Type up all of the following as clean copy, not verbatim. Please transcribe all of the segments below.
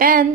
10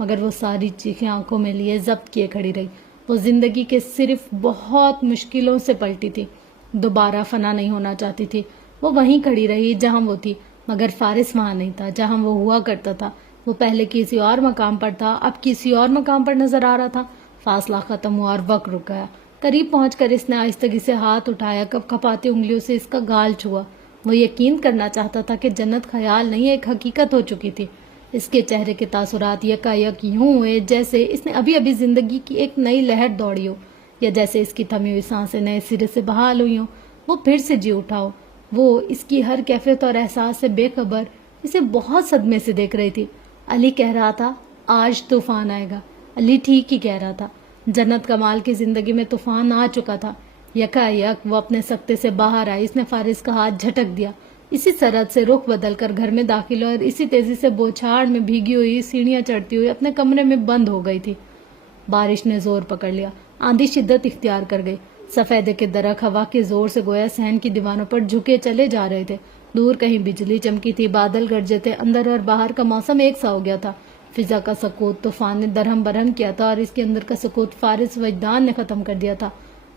مگر وہ ساری چیخیں آنکھوں میں لیے ضبط کیے کھڑی رہی. وہ زندگی کے صرف بہت مشکلوں سے پلٹی تھی، دوبارہ فنا نہیں ہونا چاہتی تھی. وہ وہیں کھڑی رہی جہاں وہ تھی، مگر فارس وہاں نہیں تھا جہاں وہ ہوا کرتا تھا. وہ پہلے کسی اور مقام پر تھا، اب کسی اور مقام پر نظر آ رہا تھا. فاصلہ ختم ہوا اور وقت رک گیا. قریب پہنچ کر اس نے آہستگی سے ہاتھ اٹھایا، کپ کپاتی انگلیوں سے اس کا گال چھوا. وہ یقین کرنا چاہتا تھا کہ جنت خیال نہیں ایک حقیقت ہو چکی تھی. اس کے چہرے کے تاثرات یکایک یوں ہوئے جیسے اس نے ابھی ابھی زندگی کی ایک نئی لہر دوڑی ہو، یا جیسے اس کی تھمی ہوئی سانسیں نئے سرے سے بحال ہوئی ہوں. وہ پھر سے جی اٹھا ہو. وہ اس کی ہر کیفیت اور احساس سے بے خبر اسے بہت صدمے سے دیکھ رہی تھی. علی کہہ رہا تھا آج طوفان آئے گا. علی ٹھیک ہی کہہ رہا تھا. جنت کمال کی زندگی میں طوفان آ چکا تھا. یکایک وہ اپنے سکتے سے باہر آئی. اس نے فارس کا ہاتھ جھٹک دیا. اسی سرحد سے رخ بدل کر گھر میں داخل اور اسی تیزی سے بوچھاڑ میں بھیگی ہوئی سیڑھیاں چڑھتی ہوئی اپنے کمرے میں بند ہو گئی تھی. بارش نے زور پکڑ لیا. آندھی شدت اختیار کر گئی. سفیدے کے درخت ہوا کے زور سے گویا صحن کی دیواروں پر جھکے چلے جا رہے تھے. دور کہیں بجلی چمکی تھی، بادل گرجے تھے. اندر اور باہر کا موسم ایک سا ہو گیا تھا. فضا کا سکوت طوفان نے درہم برہم کیا تھا اور اس کے اندر کا سکوت فارس وجدان نے ختم کر دیا تھا.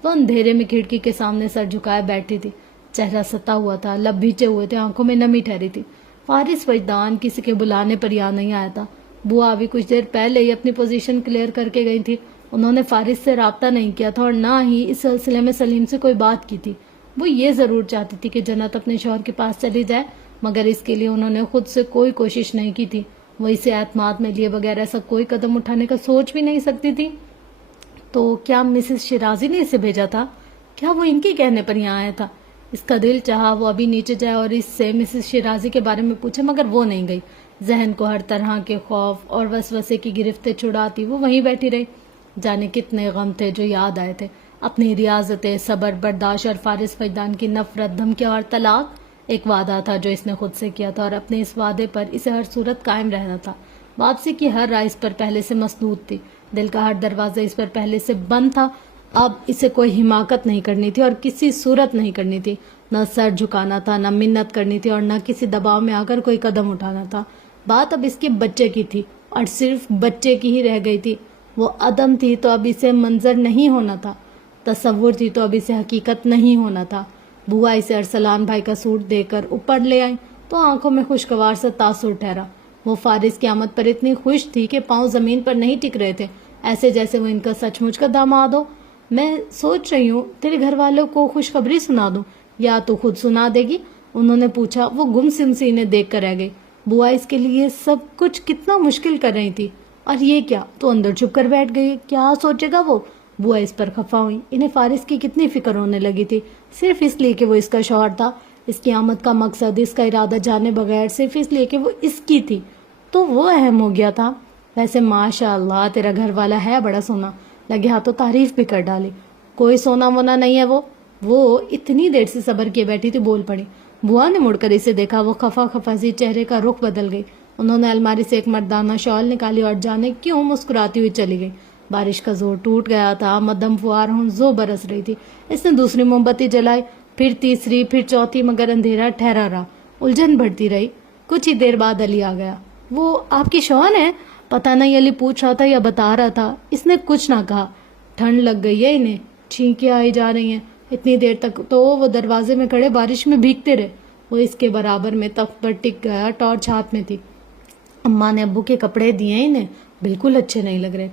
وہ اندھیرے میں کھڑکی کے سامنے سر جھکائے بیٹھی تھی. چہرہ ستا ہوا تھا، لب بھیچے ہوئے تھے، آنکھوں میں نمی ٹھہری تھی. فارس وجدان کسی کے بلانے پر یہاں نہیں آیا تھا. بوا ابھی کچھ دیر پہلے ہی اپنی پوزیشن کلیئر کر کے گئی تھی. انہوں نے فارس سے رابطہ نہیں کیا تھا اور نہ ہی اس سلسلے میں سلیم سے کوئی بات کی تھی. وہ یہ ضرور چاہتی تھی کہ جنت اپنے شوہر کے پاس چلی جائے، مگر اس کے لیے انہوں نے خود سے کوئی کوشش نہیں کی تھی. وہ اسے اعتماد میں لیے بغیر ایسا کوئی قدم اٹھانے کا سوچ بھی نہیں سکتی تھی. تو کیا مسز شیرازی نے اسے بھیجا تھا؟ کیا وہ ان کے کہنے پر یہاں آیا تھا؟ اس کا دل چاہا وہ ابھی نیچے جائے اور اس سے مسز شیرازی کے بارے میں پوچھے، مگر وہ نہیں گئی. ذہن کو ہر طرح کے خوف اور وسوسے کی گرفتیں چھڑاتی وہ وہیں بیٹھی رہی. جانے کتنے غم تھے جو یاد آئے تھے. اپنی ریاضتیں، صبر، برداشت اور فارس وجدان کی نفرت، دھمکیاں اور طلاق. ایک وعدہ تھا جو اس نے خود سے کیا تھا اور اپنے اس وعدے پر اسے ہر صورت قائم رہنا تھا. واپسی کی ہر رائے اس پر پہلے سے مسنود تھی. دل کا ہر دروازہ اس پر پہلے سے بند تھا. اب اسے کوئی حماقت نہیں کرنی تھی اور کسی صورت نہیں کرنی تھی. نہ سر جھکانا تھا، نہ منت کرنی تھی اور نہ کسی دباؤ میں آ کر کوئی قدم اٹھانا تھا. بات اب اس کے بچے کی تھی اور صرف بچے کی ہی رہ گئی تھی. وہ عدم تھی تو اب اسے منظر نہیں ہونا تھا، تصور تھی تو اب اسے حقیقت نہیں ہونا تھا. بوا اسے ارسلان بھائی کا سوٹ دے کر اوپر لے آئی تو آنکھوں میں خوشگوار سے تاثر ٹھہرا. وہ فارس کی آمد پر اتنی خوش تھی کہ پاؤں زمین پر نہیں ٹک رہے تھے، ایسے جیسے وہ ان کا سچ مچ کا داماد ہو. میں سوچ رہی ہوں تیرے گھر والوں کو خوشخبری سنا دوں یا تو خود سنا دے گی؟ انہوں نے پوچھا. وہ گم سم سی انہیں دیکھ کر رہ گئی. بوا اس کے لیے سب کچھ کتنا مشکل کر رہی تھی، اور یہ کیا تو اندر چھپ کر بیٹھ گئی. کیا سوچے گا وہ؟ بوا اس پر خفا ہوئی. انہیں فارس کی کتنی فکر ہونے لگی تھی، صرف اس لیے کہ وہ اس کا شوہر تھا. اس کی آمد کا مقصد، اس کا ارادہ جانے بغیر صرف اس لیے کہ وہ اس کی تھی تو وہ اہم ہو گیا تھا. ویسے ماشاء اللہ تیرا گھر والا ہے بڑا سونا، لگے ہاتھوں تعریف بھی کر ڈالی. کوئی سونا وونا نہیں ہے. وہ اتنی دیر سے صبر کیے بیٹھی تھی، بول پڑی. بوا نے مڑ کر اسے دیکھا. وہ خفا خفا سی چہرے کا رخ بدل گئی. انہوں نے الماری سے ایک مردانہ شال نکالی اور جانے کیوں مسکراتی ہوئی چلی گئی. بارش کا زور ٹوٹ گیا تھا. مدھم فوار ہنزو برس رہی تھی. اس نے دوسری موم بتی جلائی، پھر تیسری، پھر چوتھی، مگر اندھیرا ٹھہرا رہا. الجھن بڑھتی رہی. کچھ ہی دیر بعد علی آ گیا. وہ آپ کی شوہر ہے؟ پتہ نہیں علی پوچھ رہا تھا یا بتا رہا تھا. اس نے کچھ نہ کہا. ٹھنڈ لگ گئی ہے انہیں، چھینکیں آئی جا رہی ہیں. اتنی دیر تک تو وہ دروازے میں کھڑے بارش میں بھیگتے رہے. وہ اس کے برابر میں تخت پر ٹک گیا. ٹارچ ہاتھ میں تھی. اماں نے ابو کے کپڑے دیے انہیں، بالکل اچھے نہیں لگ رہے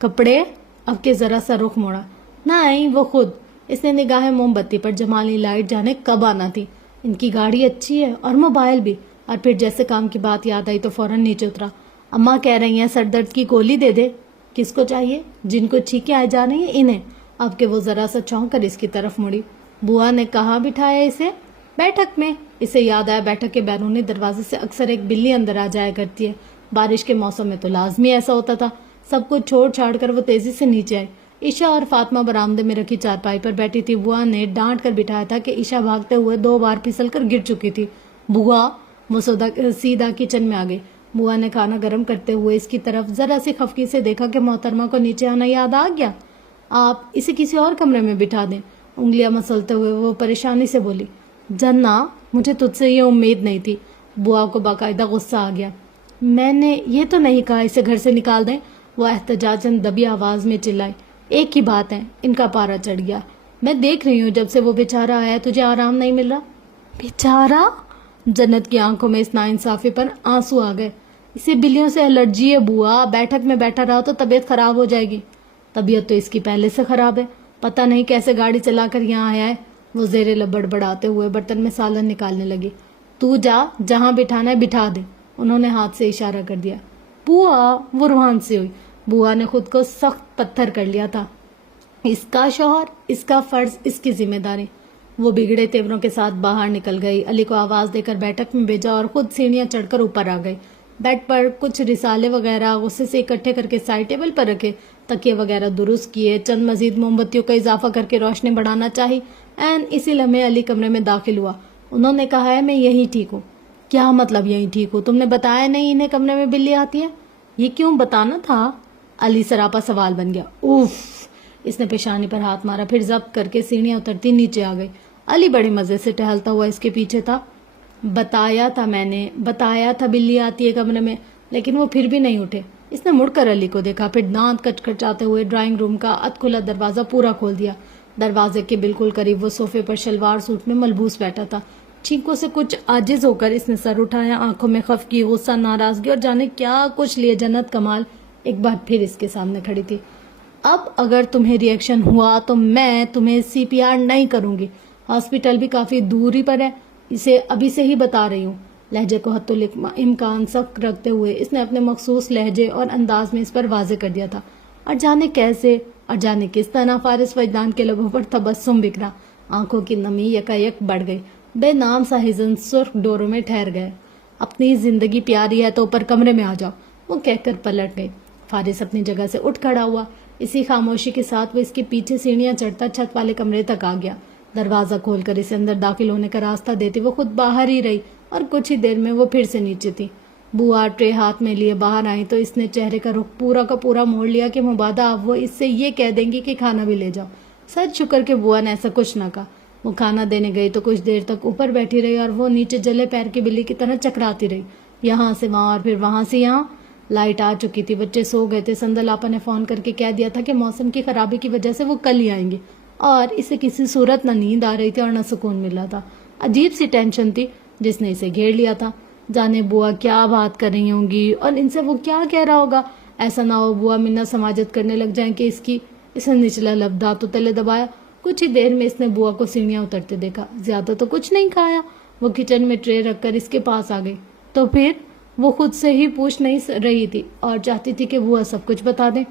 کپڑے. اب کے ذرا سا رخ موڑا. نہیں وہ خود. اس نے نگاہیں موم بتی پر جمالی. لائٹ جانے کب آنا تھی. ان کی گاڑی اچھی ہے اور موبائل بھی. اور پھر جیسے کام کی بات یاد آئی تو فوراً نیچے اترا. اماں کہہ رہی ہیں سر درد کی گولی دے دے. کس کو چاہیے؟ جن کو چھینکیں آ جا رہی ہیں انہیں. اب کہ وہ ذرا سا چونک کر اس کی طرف مڑی. بوا نے کہاں بٹھایا اسے؟ بیٹھک میں. اسے یاد آیا بیٹھک کے بیرونی دروازے سے اکثر ایک بلی اندر آ جایا کرتی ہے. بارش کے موسم میں تو لازمی ایسا ہوتا تھا. سب کچھ چھوڑ چھاڑ کر وہ تیزی سے نیچے آئی. عشا اور فاطمہ برآمدے میں رکھی چارپائی پر بیٹھی تھی. بوا نے ڈانٹ کر بٹھایا تھا کہ عشا بھاگتے ہوئے 2 بار پھسل کر گر چکی تھی. بوا. وہ سیدھا کچن میں آ گئی. بوا نے کھانا گرم کرتے ہوئے اس کی طرف ذرا سی خفگی سے دیکھا کہ محترمہ کو نیچے آنا یاد آ گیا. آپ اسے کسی اور کمرے میں بٹھا دیں. انگلیاں مسلتے ہوئے وہ پریشانی سے بولی. جنا مجھے تجھ سے یہ امید نہیں تھی. بوا کو باقاعدہ غصہ آ گیا. میں نے یہ تو نہیں کہا اسے گھر سے نکال دیں، وہ احتجاجاً دبی آواز میں چلائی۔ ایک ہی بات ہے، ان کا پارا چڑھ گیا۔ میں دیکھ رہی ہوں جب سے وہ بیچارہ آیا تجھے آرام نہیں مل رہا۔ بیچارہ؟ جنت کی آنکھوں میں اس ناانصافی پر آنسو آ گئے۔ اسے بلیوں سے الرجی ہے بوا، بیٹھک میں بیٹھا رہا تو طبیعت خراب ہو جائے گی۔ طبیعت تو اس کی پہلے سے خراب ہے، پتہ نہیں کیسے گاڑی چلا کر یہاں آیا ہے۔ وہ زیر لب بڑبڑاتے ہوئے برتن میں سالن نکالنے لگی۔ تو جا، جہاں بٹھانا ہے بٹھا دے، انہوں نے ہاتھ سے اشارہ کر دیا۔ بوا، وہ روحان سے ہوئی۔ بوا نے خود کو سخت پتھر کر لیا تھا۔ اس کا شوہر، اس کا فرض، اس کی ذمہ داری۔ وہ بگڑے تیوروں کے ساتھ باہر نکل گئی، علی کو آواز دے کر بیٹھک میں بھیجا اور خود سیڑھیاں چڑھ کر اوپر آ گئی۔ بیڈ پر کچھ رسالے وغیرہ غصے سے اکٹھے کر کے سائڈ ٹیبل پر رکھے، تکیے وغیرہ درست کیے، چند مزید موم بتیوں کا اضافہ کر کے روشنی بڑھانا چاہی۔ اسی لمحے علی کمرے میں داخل ہوا۔ انہوں نے کہا ہے میں یہی ٹھیک ہوں۔ کیا مطلب یہی ٹھیک ہوں؟ تم نے بتایا نہیں انہیں کمرے میں بلی آتی ہے؟ یہ کیوں بتانا تھا؟ علی سراپا سوال بن گیا۔ اوف! اس نے پیشانی پر ہاتھ مارا، پھر ضبط کر کے سیڑھیاں اترتی نیچے آ گئی۔ علی بڑے مزے سے ٹہلتا ہوا اس کے پیچھے تھا۔ بتایا تھا میں نے، بتایا تھا بلی آتی ہے کمرے میں، لیکن وہ پھر بھی نہیں اٹھے۔ اس نے مڑ کر علی کو دیکھا، پھر دانت کچکچاتے ہوئے ڈرائنگ روم کا اد کھلا دروازہ پورا کھول دیا۔ دروازے کے بالکل قریب وہ صوفے پر شلوار سوٹ میں ملبوس بیٹھا تھا۔ چھینکوں سے کچھ عاجز ہو کر اس نے سر اٹھایا، آنکھوں میں خفگی، غصہ، ناراضگی اور جانے کیا کچھ لیے جنت کمال ایک بار پھر اس کے سامنے کھڑی تھی۔ اب اگر تمہیں ری ایکشن ہوا تو میں تمہیں CPR نہیں کروں گی۔ ہاسپٹل بھی کافی دوری پر ہے، اسے ابھی سے ہی بتا رہی ہوں۔ لہجے کو حتی الامکان سخت رکھتے ہوئے اس نے اپنے مخصوص لہجے اور انداز میں اس پر واضح کر دیا تھا۔ اور جانے کیسے اور جانے کس طرح فارس وجدان کے لبوں پر تبسم بکھرا، آنکھوں کی نمی یکایک بڑھ گئی، بے نام سا حزن سرخ ڈوروں میں ٹھہر گئے۔ اپنی زندگی پیاری ہے تو اوپر کمرے میں آ جاؤ، وہ کہہ کر پلٹ گئی۔ فارس اپنی جگہ سے اٹھ کھڑا ہوا۔ اسی خاموشی کے ساتھ وہ اس کے پیچھے سیڑھیاں چڑھتا چھت والے کمرے تک آ گیا۔ دروازہ کھول کر اسے اندر داخل ہونے کا راستہ دیتی وہ خود باہر ہی رہی اور کچھ ہی دیر میں وہ پھر سے نیچے تھی۔ بوا ٹرے ہاتھ میں لیے باہر آئی تو اس نے چہرے کا رخ پورا کا پورا موڑ لیا کہ مبادہ اب وہ اس سے یہ کہہ دیں گی کہ کھانا بھی لے جاؤ۔ سچ شکر کہ بوا نے ایسا کچھ نہ کہا۔ وہ کھانا دینے گئی تو کچھ دیر تک اوپر بیٹھی رہی اور وہ نیچے جلے پیر کی بلی کی طرح چکراتی رہی، یہاں سے وہاں اور پھر وہاں سے یہاں۔ لائٹ آ چکی تھی، بچے سو گئے تھے۔ سندل آپا نے فون کر کے کہہ دیا تھا کہ موسم کی خرابی کی وجہ سے وہ کل ہی آئیں گے، اور اسے کسی صورت نہ نیند آ رہی تھی اور نہ سکون مل رہا تھا۔ عجیب سی ٹینشن تھی جس نے اسے گھیر لیا تھا۔ جانے بوا کیا بات کر رہی ہوں گی اور ان سے وہ کیا کہہ رہا ہوگا۔ ایسا نہ ہو بوا منت سماجت کرنے لگ جائیں کہ اس نے نچلا لب دانتوں تلے دبایا۔ کچھ ہی دیر میں اس نے بوا کو سیڑھیاں اترتے دیکھا۔ زیادہ تو کچھ نہیں کھایا۔ وہ کچن میں ٹرے رکھ کر اس کے پاس آ گئی تو پھر وہ خود سے ہی پوچھ نہیں رہی تھی اور چاہتی تھی کہ بوا سب کچھ بتا دیں۔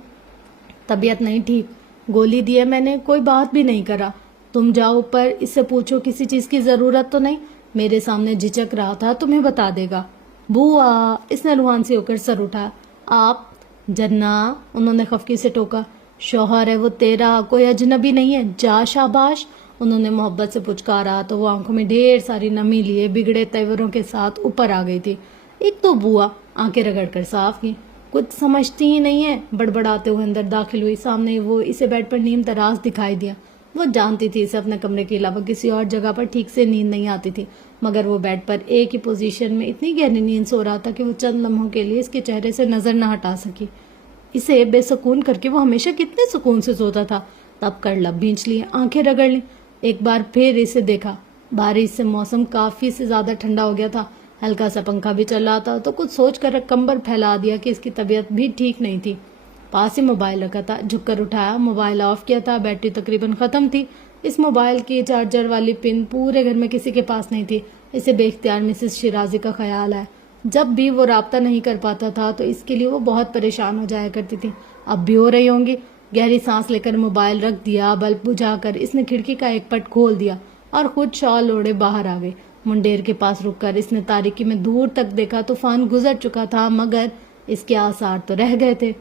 طبیعت نہیں ٹھیک، گولی دی ہے میں نے، کوئی بات بھی نہیں کرا۔ تم جاؤ اوپر، اس سے پوچھو کسی چیز کی ضرورت تو نہیں، میرے سامنے جھجک رہا تھا، تمہیں بتا دے گا۔ بوا، اس نے روحان سے ہو کر سر اٹھایا۔ آپ جنا، انہوں نے خفگی سے ٹوکا۔ شوہر ہے وہ تیرا، کوئی اجنبی نہیں ہے، جا شاباش، انہوں نے محبت سے پچکارا تو وہ آنکھوں میں ڈھیر ساری نمی لیے بگڑے تیوروں کے ساتھ اوپر آ گئی تھی۔ ایک تو بوا آنکھیں رگڑ کر صاف کی، کچھ سمجھتی ہی نہیں ہے، بڑبڑاتے ہوئے اندر داخل ہوئی۔ سامنے وہ اسے بیڈ پر نیم دراز دکھائی دیا۔ وہ جانتی تھی اسے اپنے کمرے کے علاوہ کسی اور جگہ پر ٹھیک سے نیند نہیں آتی تھی، مگر وہ بیڈ پر ایک ہی پوزیشن میں اتنی گہری نیند سو رہا تھا کہ وہ چند لمحوں کے لیے اس کے چہرے سے نظر نہ ہٹا سکی۔ اسے بے سکون کر کے وہ ہمیشہ کتنے سکون سے سوتا تھا۔ تب کر لب بھینچ لیے، آنکھیں رگڑ لی، ایک بار پھر اسے دیکھا۔ بارش سے موسم کافی سے زیادہ ٹھنڈا ہو گیا تھا، ہلکا سا پنکھا بھی چل رہا تھا، تو کچھ سوچ کر کمبل پھیلا دیا کہ اس کی طبیعت بھی ٹھیک نہیں تھی۔ پاس ہی موبائل رکھا تھا، جھک کر اٹھایا، موبائل آف کیا تھا، بیٹری تقریباً ختم تھی۔ اس موبائل کی چارجر والی پن پورے گھر میں کسی کے پاس نہیں تھی۔ اسے بے اختیار مسز شیرازی کا خیال آیا۔ جب بھی وہ رابطہ نہیں کر پاتا تھا تو اس کے لیے وہ بہت پریشان ہو جایا کرتی تھی، اب بھی ہو رہی ہوں گی۔ گہری سانس لے کر موبائل رکھ دیا، بلب بجھا کر اس نے کھڑکی کا ایک پٹ کھول دیا اور خود شال اوڑے باہر آ گئی۔ منڈیر کے پاس رک کر اس نے تاریکی میں دور تک دیکھا۔ طوفان گزر چکا تھا مگر اس کے آثار تو رہ گئے تھے۔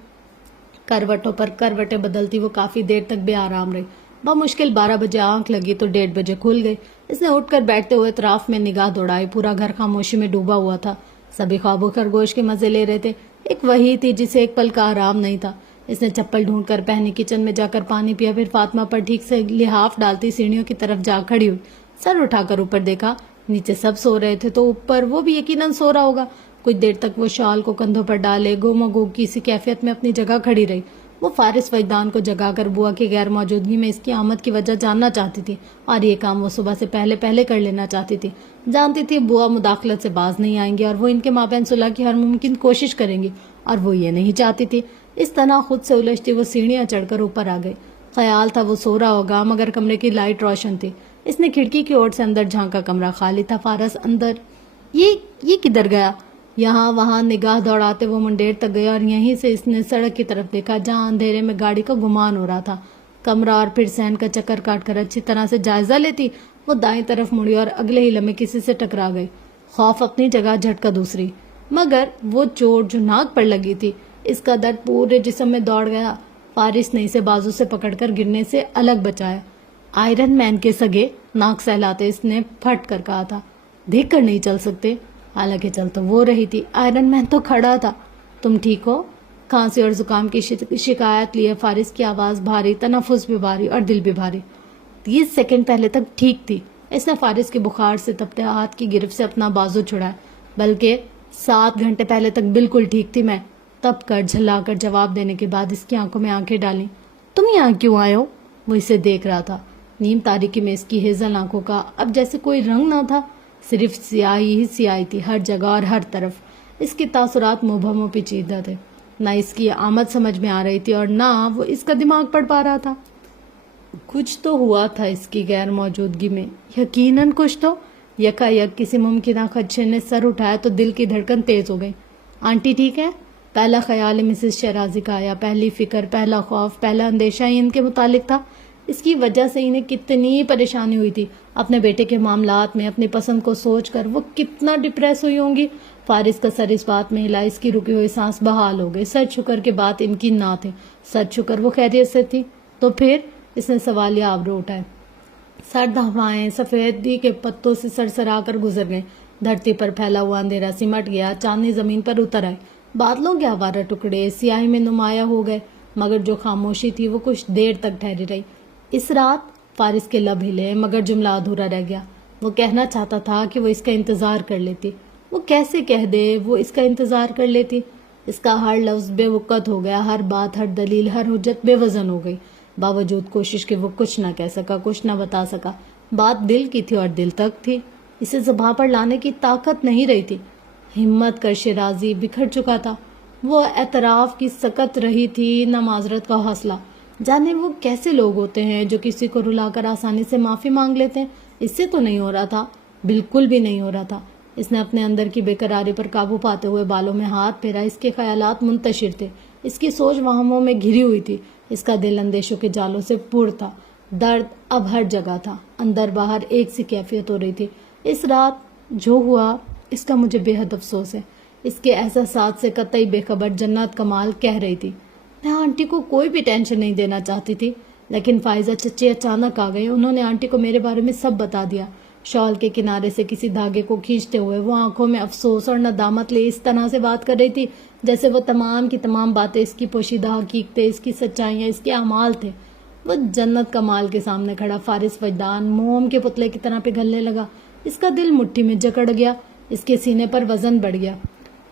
کروٹوں پر کروٹیں بدلتی وہ کافی دیر تک بے آرام رہی۔ بمشکل 12 بجے آنکھ لگی تو 1:30 بجے کھل گئی۔ اس نے اٹھ کر بیٹھتے ہوئے اطراف میں نگاہ دوڑائی۔ پورا گھر خاموشی میں ڈوبا ہوا تھا، سبھی خواب و خرگوش کے مزے لے رہے تھے۔ ایک وہی تھی جسے ایک پل کا آرام نہیں تھا۔ اس نے چپل ڈھونڈ کر پہنی، کچن میں جا کر پانی پیا، پھر فاطمہ پر ٹھیک سے لحاف ڈالتی سیڑھیوں کی طرف جا کھڑی ہوئی۔ سر اٹھا کر اوپر دیکھا، نیچے سب سو رہے تھے تو اوپر وہ بھی یقیناً سو رہا ہوگا۔ کچھ دیر تک وہ شال کو کندھوں پر ڈالے گم و گم کی سی کیفیت میں اپنی جگہ کھڑی رہی۔ وہ فارس وجدان کو جگا کر بوا کی غیر موجودگی میں اس کی آمد کی وجہ جاننا چاہتی تھی، اور یہ کام وہ صبح سے پہلے کر لینا چاہتی تھی۔ جانتی تھی بوا مداخلت سے باز نہیں آئیں گی اور وہ ان کے مابین صلح کی ہر ممکن کوشش کریں گی، اور وہ یہ نہیں چاہتی تھی۔ اس طرح خود سے الجھتی وہ سیڑھیاں چڑھ کر اوپر آ گئی۔ خیال تھا وہ سو رہا ہوگا، مگر کمرے کی لائٹ روشن تھی۔ اس نے کھڑکی کی اوٹ سے اندر جھانکا، کمرہ خالی تھا۔ فارس اندر یہ کدھر گیا؟ یہاں وہاں نگاہ دوڑاتے وہ منڈیر تک گیا، اور یہیں سے اس نے سڑک کی طرف دیکھا جہاں اندھیرے میں گاڑی کا گمان ہو رہا تھا۔ کمرہ اور پھر سین کا چکر کاٹ کر اچھی طرح سے جائزہ لیتی وہ دائیں طرف مڑی اور اگلے ہی لمحے کسی سے ٹکرا گئی۔ خوف اپنی جگہ، جھٹکا دوسری، مگر وہ چوٹ جو ناک پر لگی تھی اس کا درد پورے جسم میں دوڑ گیا۔ فارس نے اسے بازو سے پکڑ کر گرنے سے الگ بچایا۔ آئرن مین کے سگے، ناک سہلاتے اس نے پھٹ کر کہا تھا۔ دیکھ کر نہیں چل سکتے؟ حالانکہ چل تو وہ رہی تھی، آئرن مین تو کھڑا تھا۔ تم ٹھیک ہو؟ کھانسی اور زکام کی شکایت لیے فارس کی آواز بھاری، تنفس بھی بھاری اور دل بھی بھاری۔ 30 سیکنڈ پہلے تک ٹھیک تھی۔ اس نے فارس کے بخار سے تپتے ہاتھ کی گرفت سے اپنا بازو چھڑایا۔ بلکہ 7 گھنٹے پہلے تک بالکل ٹھیک تھی میں، تپ کر جھلا کر جواب دینے کے بعد اس کی آنکھوں میں آنکھیں ڈالیں۔ تم یہاں کیوں آئے ہو؟ وہ اسے دیکھ رہا تھا۔ نیم تاریکی میں اس کی ہیزل آنکھوں کا اب جیسے کوئی رنگ نہ تھا، صرف سیاہی ہی سیاہی تھی ہر جگہ اور ہر طرف۔ اس کے تاثرات مبہم و پیچیدہ تھے، نہ اس کی آمد سمجھ میں آ رہی تھی اور نہ وہ اس کا دماغ پڑھ پا رہا تھا۔ کچھ تو ہوا تھا اس کی غیر موجودگی میں، یقیناً کچھ تو۔ یکا یک کسی ممکنہ خدشے نے سر اٹھایا تو دل کی دھڑکن تیز ہو گئی۔ آنٹی ٹھیک ہے؟ پہلا خیال مسز شیرازی کا آیا، پہلی فکر، پہلا خوف، پہلا اندیشہ ہی ان کے متعلق تھا۔ اس کی وجہ سے انہیں کتنی پریشانی ہوئی تھی، اپنے بیٹے کے معاملات میں اپنی پسند کو سوچ کر وہ کتنا ڈپریس ہوئی ہوں گی۔ فارس کا سر اس بات میں ہلا، اس کی رکی ہوئی سانس بحال ہو گئی۔ سچ شکر کے بات ان کی نہ تھی، سچ شکر وہ خیریت سے تھی۔ تو پھر اس نے سوالیہ آبرو اٹھائے۔ سرد ہوائیں سفیدی کے پتوں سے سرسرا کر گزر گئیں، دھرتی پر پھیلا ہوا اندھیرا سمٹ گیا، چاندنی زمین پر اتر آئی، بادلوں کے آوارہ ٹکڑے سیاہی میں نمایاں ہو گئے، مگر جو خاموشی تھی وہ کچھ دیر تک ٹھہری رہی۔ اس رات فارس کے لب ہلے مگر جملہ ادھورا رہ گیا۔ وہ کہنا چاہتا تھا کہ وہ اس کا انتظار کر لیتی۔ وہ کیسے کہہ دے وہ اس کا انتظار کر لیتی؟ اس کا ہر لفظ بے وقت ہو گیا، ہر بات، ہر دلیل، ہر حجت بے وزن ہو گئی۔ باوجود کوشش کے وہ کچھ نہ کہہ سکا، کچھ نہ بتا سکا۔ بات دل کی تھی اور دل تک تھی، اسے زباں پر لانے کی طاقت نہیں رہی تھی۔ ہمت کر شیرازی بکھر چکا تھا، وہ اعتراف کی سکت رہی تھی، نہ معذرت کا حوصلہ۔ جانے وہ کیسے لوگ ہوتے ہیں جو کسی کو رلا کر آسانی سے معافی مانگ لیتے ہیں۔ اس سے تو نہیں ہو رہا تھا، بالکل بھی نہیں ہو رہا تھا۔ اس نے اپنے اندر کی بے قراری پر قابو پاتے ہوئے بالوں میں ہاتھ پھیرا۔ اس کے خیالات منتشر تھے، اس کی سوچ وہموں میں گھری ہوئی تھی، اس کا دل اندیشوں کے جالوں سے پر تھا۔ درد اب ہر جگہ تھا، اندر باہر ایک سی کیفیت ہو رہی تھی۔ اس رات جو ہوا اس کا مجھے بے حد افسوس ہے۔ اس کے احساسات سے قطعی بے خبر جنت کمال کہہ رہی تھی۔ میں آنٹی کو کوئی بھی ٹینشن نہیں دینا چاہتی تھی، لیکن فائزہ چچی اچانک آ گئی۔ انہوں نے آنٹی کو میرے بارے میں سب بتا دیا۔ شال کے کنارے سے کسی دھاگے کو کھینچتے ہوئے وہ آنکھوں میں افسوس اور ندامت لے اس طرح سے بات کر رہی تھی جیسے وہ تمام کی تمام باتیں اس کی پوشیدہ حقیقتیں، اس کی سچائیاں، اس کے اعمال تھے۔ وہ جنت کمال کے سامنے کھڑا فارس وجدان موم کے پتلے کی طرح پگھلنے لگا۔ اس کا دل مٹھی میں جکڑ گیا، اس کے سینے پر وزن بڑھ گیا۔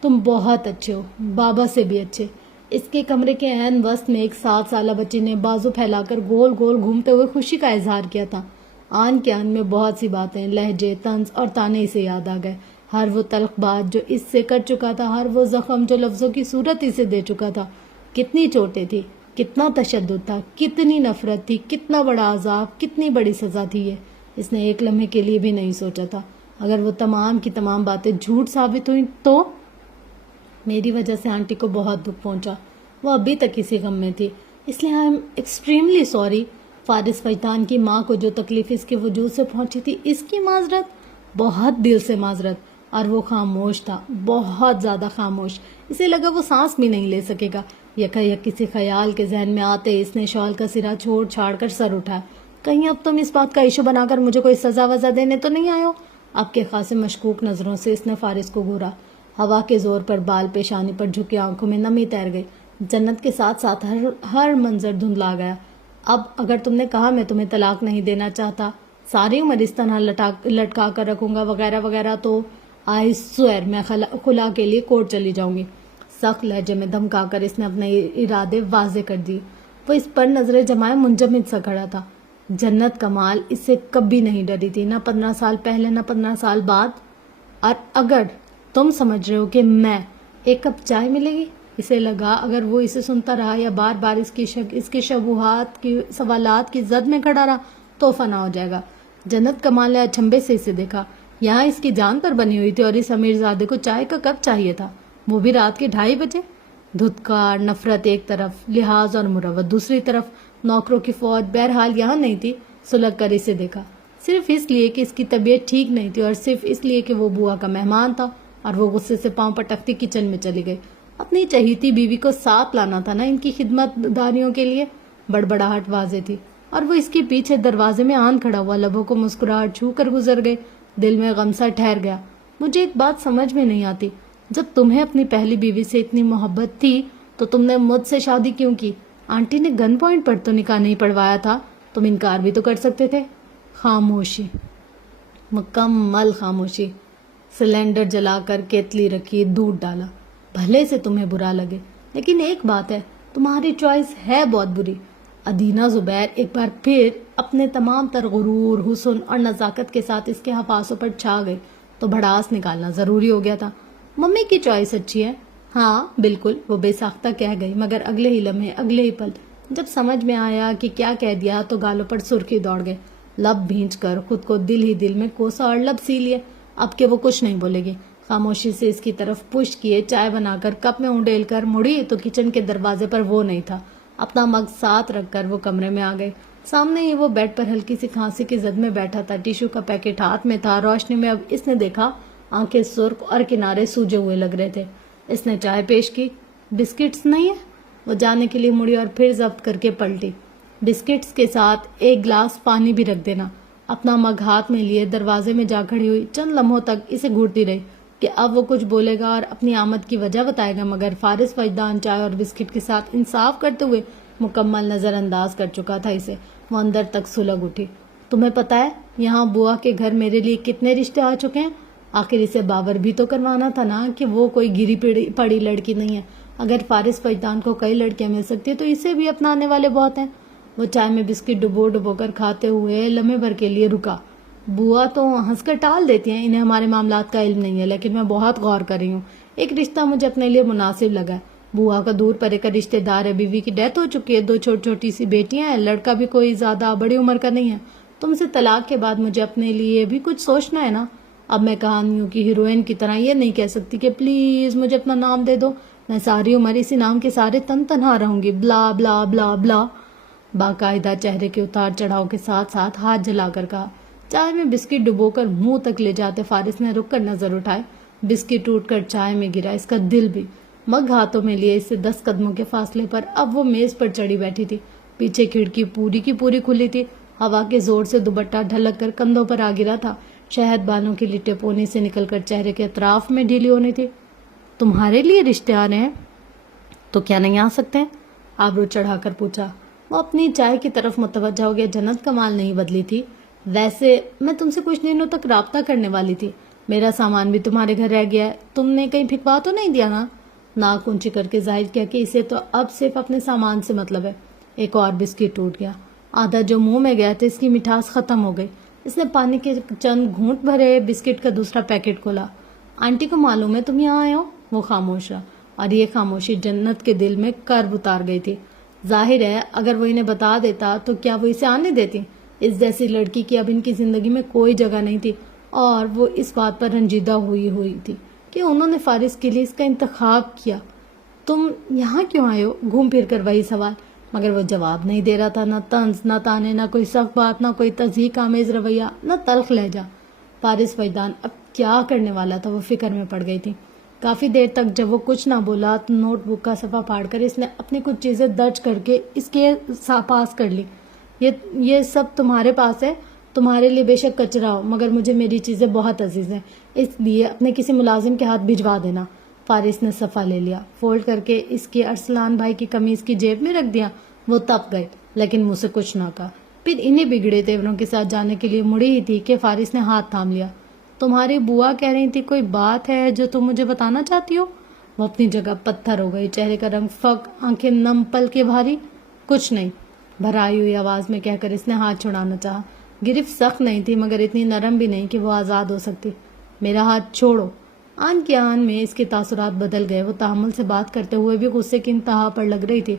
تم بہت اچھے ہو، بابا سے بھی اچھے۔ اس کے کمرے کے عین وسط میں ایک 7 سالہ بچی نے بازو پھیلا کر گول گول گھومتے ہوئے خوشی کا اظہار کیا تھا۔ آن کے آن میں بہت سی باتیں، لہجے، طنز اور تانے اسے یاد آ گئے۔ ہر وہ تلخ بات جو اس سے کر چکا تھا، ہر وہ زخم جو لفظوں کی صورت اسے دے چکا تھا۔ کتنی چوٹیں تھی، کتنا تشدد تھا، کتنی نفرت تھی، کتنا بڑا عذاب، کتنی بڑی سزا تھی یہ اس نے ایک لمحے کے لیے بھی نہیں سوچا تھا۔ اگر وہ تمام کی تمام باتیں جھوٹ ثابت ہوئیں تو میری وجہ سے آنٹی کو بہت دکھ پہنچا، وہ ابھی تک اسی غم میں تھی، اس لیے آئی ایم ایکسٹریملی سوری۔ فارس وجدان کی ماں کو جو تکلیف اس کے وجود سے پہنچی تھی، اس کی معذرت، بہت دل سے معذرت۔ اور وہ خاموش تھا، بہت زیادہ خاموش۔ اسے لگا وہ سانس بھی نہیں لے سکے گا۔ یکا یک کسی خیال کے ذہن میں آتے اس نے شال کا سرا چھوڑ چھاڑ کر سر اٹھایا۔ کہیں اب تم اس بات کا ایشو بنا کر مجھے کوئی سزا وزا دینے تو نہیں آئے ہو؟ اب کے خاصے مشکوک نظروں سے اس نے فارس کو گھورا۔ ہوا کے زور پر بال پیشانی پر جھکی آنکھوں میں نمی تیر گئی۔ جنت کے ساتھ ساتھ ہر منظر دھندلا گیا۔ اب اگر تم نے کہا میں تمہیں طلاق نہیں دینا چاہتا، ساری عمر اس طرح لٹکا کر رکھوں گا وغیرہ وغیرہ، تو آئی سوئر میں خلا کے لیے کورٹ چلی جاؤں گی۔ سخت لہجے میں دھمکا کر اس نے اپنے ارادے واضح کر دیے۔ وہ اس پر نظریں جمائے منجمد سا کھڑا تھا۔ جنت کمال اس سے کبھی نہیں ڈری تھی، نہ 15 سال پہلے نہ 15 سال بعد۔ اور اگر تم سمجھ رہے ہو کہ میں ایک کپ چائے ملے گی، اسے لگا اگر وہ اسے سنتا رہا یا بار بار اس کی شبہات کی سوالات کی زد میں کھڑا رہا تو فنا ہو جائے گا۔ جنت کمال نے اچنبھے سے اسے دیکھا۔ یہاں اس کی جان پر بنی ہوئی تھی اور اس امیر زادے کو چائے کا کپ چاہیے تھا، وہ بھی رات کے 2:30 بجے۔ دھتکار نفرت ایک طرف، لحاظ اور مروت دوسری طرف، نوکروں کی فوج بہرحال یہاں نہیں تھی۔ سلگ کر اسے دیکھا، صرف اس لیے کہ اس کی طبیعت ٹھیک نہیں تھی اور صرف اس لیے کہ وہ بوا کا مہمان تھا، اور وہ غصے سے پاؤں پٹکتی کچن میں چلی گئی۔ اپنی چہیتی بیوی کو ساتھ لانا تھا نا ان کی خدمت داریوں کے لیے۔ بڑبڑاہٹ واضح تھی اور وہ اس کے پیچھے دروازے میں آن کھڑا ہوا، لبوں کو مسکراہٹ چھو کر گزر گئے۔ دل میں غم سا ٹھہر گیا۔ مجھے ایک بات سمجھ میں نہیں آتی، جب تمہیں اپنی پہلی بیوی سے اتنی محبت تھی تو تم نے مجھ سے شادی کیوں کی؟ آنٹی نے گن پوائنٹ پر تو نکاح نہیں پڑھوایا تھا، تم انکار بھی تو کر سکتے تھے۔ خاموشی، مکمل خاموشی۔ سلنڈر جلا کر کیتلی رکھی، دودھ ڈالا۔ بھلے سے تمہیں برا لگے، لیکن ایک بات ہے، تمہاری چوائس ہے بہت بری۔ ادینہ زبیر ایک بار پھر اپنے تمام تر غرور، حسن اور نزاکت کے ساتھ اس کے حواسوں پر چھا گئی تو بھڑاس نکالنا ضروری ہو گیا تھا۔ ممی کی چوائس اچھی ہے، ہاں بالکل، وہ بے ساختہ کہہ گئی، مگر اگلے ہی لمحے، اگلے ہی پل جب سمجھ میں آیا کہ کیا کہہ دیا تو گالوں پر سرخی دوڑ گئے۔ لب بھینچ کر خود کو دل ہی دل میں کوسا اور لب سی لیے، اب کہ وہ کچھ نہیں بولے گی۔ خاموشی سے اس کی طرف پشت کیے، چائے بنا کر کپ میں انڈیل کر مڑی تو کچن کے دروازے پر وہ نہیں تھا۔ اپنا مگ ساتھ رکھ کر وہ کمرے میں آ گئے۔ سامنے ہی وہ بیڈ پر ہلکی سی کھانسی کی زد میں بیٹھا تھا، ٹیشو کا پیکٹ ہاتھ میں تھا۔ روشنی میں اب اس نے دیکھا آنکھیں سرخ اور کنارے سوجے ہوئے لگ رہے تھے۔ اس نے چائے پیش کی۔ بسکٹس نہیں ہے؟ وہ جانے کے لیے مڑی اور پھر ضبط کر کے پلٹی۔ بسکٹس کے ساتھ ایک گلاس پانی بھی رکھ دینا۔ اپنا مگ ہاتھ میں لیے دروازے میں جا کھڑی ہوئی، چند لمحوں تک اسے گھورتی رہی کہ اب وہ کچھ بولے گا اور اپنی آمد کی وجہ بتائے گا، مگر فارس وجدان چائے اور بسکٹ کے ساتھ انصاف کرتے ہوئے مکمل نظر انداز کر چکا تھا اسے۔ وہ اندر تک سلگ اٹھی۔ تمہیں پتا ہے یہاں بوا کے گھر میرے لیے کتنے رشتے آ چکے ہیں؟ آخر اسے باور بھی تو کروانا تھا نا کہ وہ کوئی گری پڑی لڑکی نہیں ہے۔ اگر فارس وجدان کو کئی لڑکیاں مل سکتی ہیں تو اسے بھی اپنانے والے بہت ہیں۔ وہ چائے میں بسکٹ ڈبو ڈبو کر کھاتے ہوئے لمحے بھر کے لیے رکا۔ بوا تو ہنس کر ٹال دیتی ہیں، انہیں ہمارے معاملات کا علم نہیں ہے، لیکن میں بہت غور کر رہی ہوں، ایک رشتہ مجھے اپنے لیے مناسب لگا ہے۔ بوا کا دور پرے کا رشتے دار ہے، بیوی کی ڈیتھ ہو چکی ہے، 2 چھوٹی سی بیٹیاں ہیں، لڑکا بھی کوئی زیادہ بڑی عمر کا نہیں ہے۔ تم سے طلاق کے بعد مجھے اپنے لیے بھی کچھ سوچنا ہے نا۔ اب میں کہانیوں کی ہیروئن کی طرح یہ نہیں کہہ سکتی کہ پلیز مجھے اپنا نام دے دو، میں ساری عمر اسی نام کے سارے تنہا رہوں گی، بلا بلا بلا بلا۔ باقاعدہ چہرے کے اتار چڑھاؤ کے ساتھ ساتھ ہاتھ جلا کر کہا۔ چائے میں بسکٹ ڈبو کر منہ تک لے جاتے فارس نے رک کر نظر اٹھائے۔ بسکٹ ٹوٹ کر چائے میں گرا، اس کا دل بھی۔ مگ ہاتھوں میں لیے اس سے 10 قدموں کے فاصلے پر اب وہ میز پر چڑھی بیٹھی تھی۔ پیچھے کھڑکی پوری کی پوری کھلی تھی، ہوا کے زور سے دوپٹہ ڈھلک کر کندھوں پر آ گرا تھا، شہد بالوں کی لٹیں پونے سے نکل کر چہرے کے اطراف میں ڈھیلی ہونی تھی۔ تمہارے لیے رشتے آ رہے ہیں تو کیا نہیں آ سکتے ہیں؟ آبرو چڑھا کر پوچھا۔ وہ اپنی چائے کی طرف متوجہ ہو گیا۔ جنت کمال نہیں بدلی تھی۔ ویسے میں تم سے کچھ دنوں تک رابطہ کرنے والی تھی، میرا سامان بھی تمہارے گھر رہ گیا ہے، تم نے کہیں پھکوا تو نہیں دیا نا؟ ناک اونچی کر کے ظاہر کیا کہ اسے تو اب صرف اپنے سامان سے مطلب ہے۔ ایک اور بسکٹ ٹوٹ گیا، آدھا جو منہ میں گیا تھا اس کی مٹھاس ختم ہو گئی۔ اس نے پانی کے چند گھونٹ بھرے، بسکٹ کا دوسرا پیکٹ کھولا۔ آنٹی کو معلوم ہے تم یہاں آئے ہو؟ وہ خاموش رہا، اور یہ خاموشی جنت کے دل میں کرب اتار گئی تھی۔ ظاہر ہے اگر وہ انہیں بتا دیتا تو کیا وہ اسے آنے دیتی؟ اس جیسی لڑکی کی اب ان کی زندگی میں کوئی جگہ نہیں تھی، اور وہ اس بات پر رنجیدہ ہوئی تھی کہ انہوں نے فارس کے لیے اس کا انتخاب کیا۔ تم یہاں کیوں آئے ہو؟ گھوم پھر کر وہی سوال، مگر وہ جواب نہیں دے رہا تھا، نہ طنز نہ تانے، نہ کوئی سخت بات، نہ کوئی تضحیک آمیز رویہ، نہ تلخ لہجہ۔ فارس وجدان اب کیا کرنے والا تھا، وہ فکر میں پڑ گئی تھی۔ کافی دیر تک جب وہ کچھ نہ بولا تو نوٹ بک کا صفحہ پھاڑ کر اس نے اپنی کچھ چیزیں درج کر کے اس کے پاس کر لی۔ یہ سب تمہارے پاس ہے، تمہارے لیے بے شک کچرا ہو، مگر مجھے میری چیزیں بہت عزیز ہیں، اس لیے اپنے کسی ملازم کے ہاتھ بھجوا دینا۔ فارس نے صفحہ لے لیا، فولڈ کر کے اس کی ارسلان بھائی کی قمیض کی جیب میں رکھ دیا۔ وہ تپ گئے لیکن منہ سے کچھ نہ کہا۔ پھر انہیں بگڑے تیوروں کے ساتھ جانے کے لیے مڑی ہی تھی کہ فارس نے ہاتھ تھام لیا۔ تمہاری بوا کہہ رہی تھی کوئی بات ہے جو تم مجھے بتانا چاہتی ہو؟ وہ اپنی جگہ پتھر ہو گئی، چہرے کا رنگ فک، آنکھیں نم، پل کے بھاری۔ کچھ نہیں، بھرائی ہوئی آواز میں کہہ کر اس نے ہاتھ چھڑانا چاہا۔ گرفت سخت نہیں تھی مگر اتنی نرم بھی نہیں کہ وہ آزاد ہو سکتی۔ میرا ہاتھ چھوڑو۔ آن کی آن میں اس کے تاثرات بدل گئے۔ وہ تحمل سے بات کرتے ہوئے بھی غصے کی انتہا پر لگ رہی تھی۔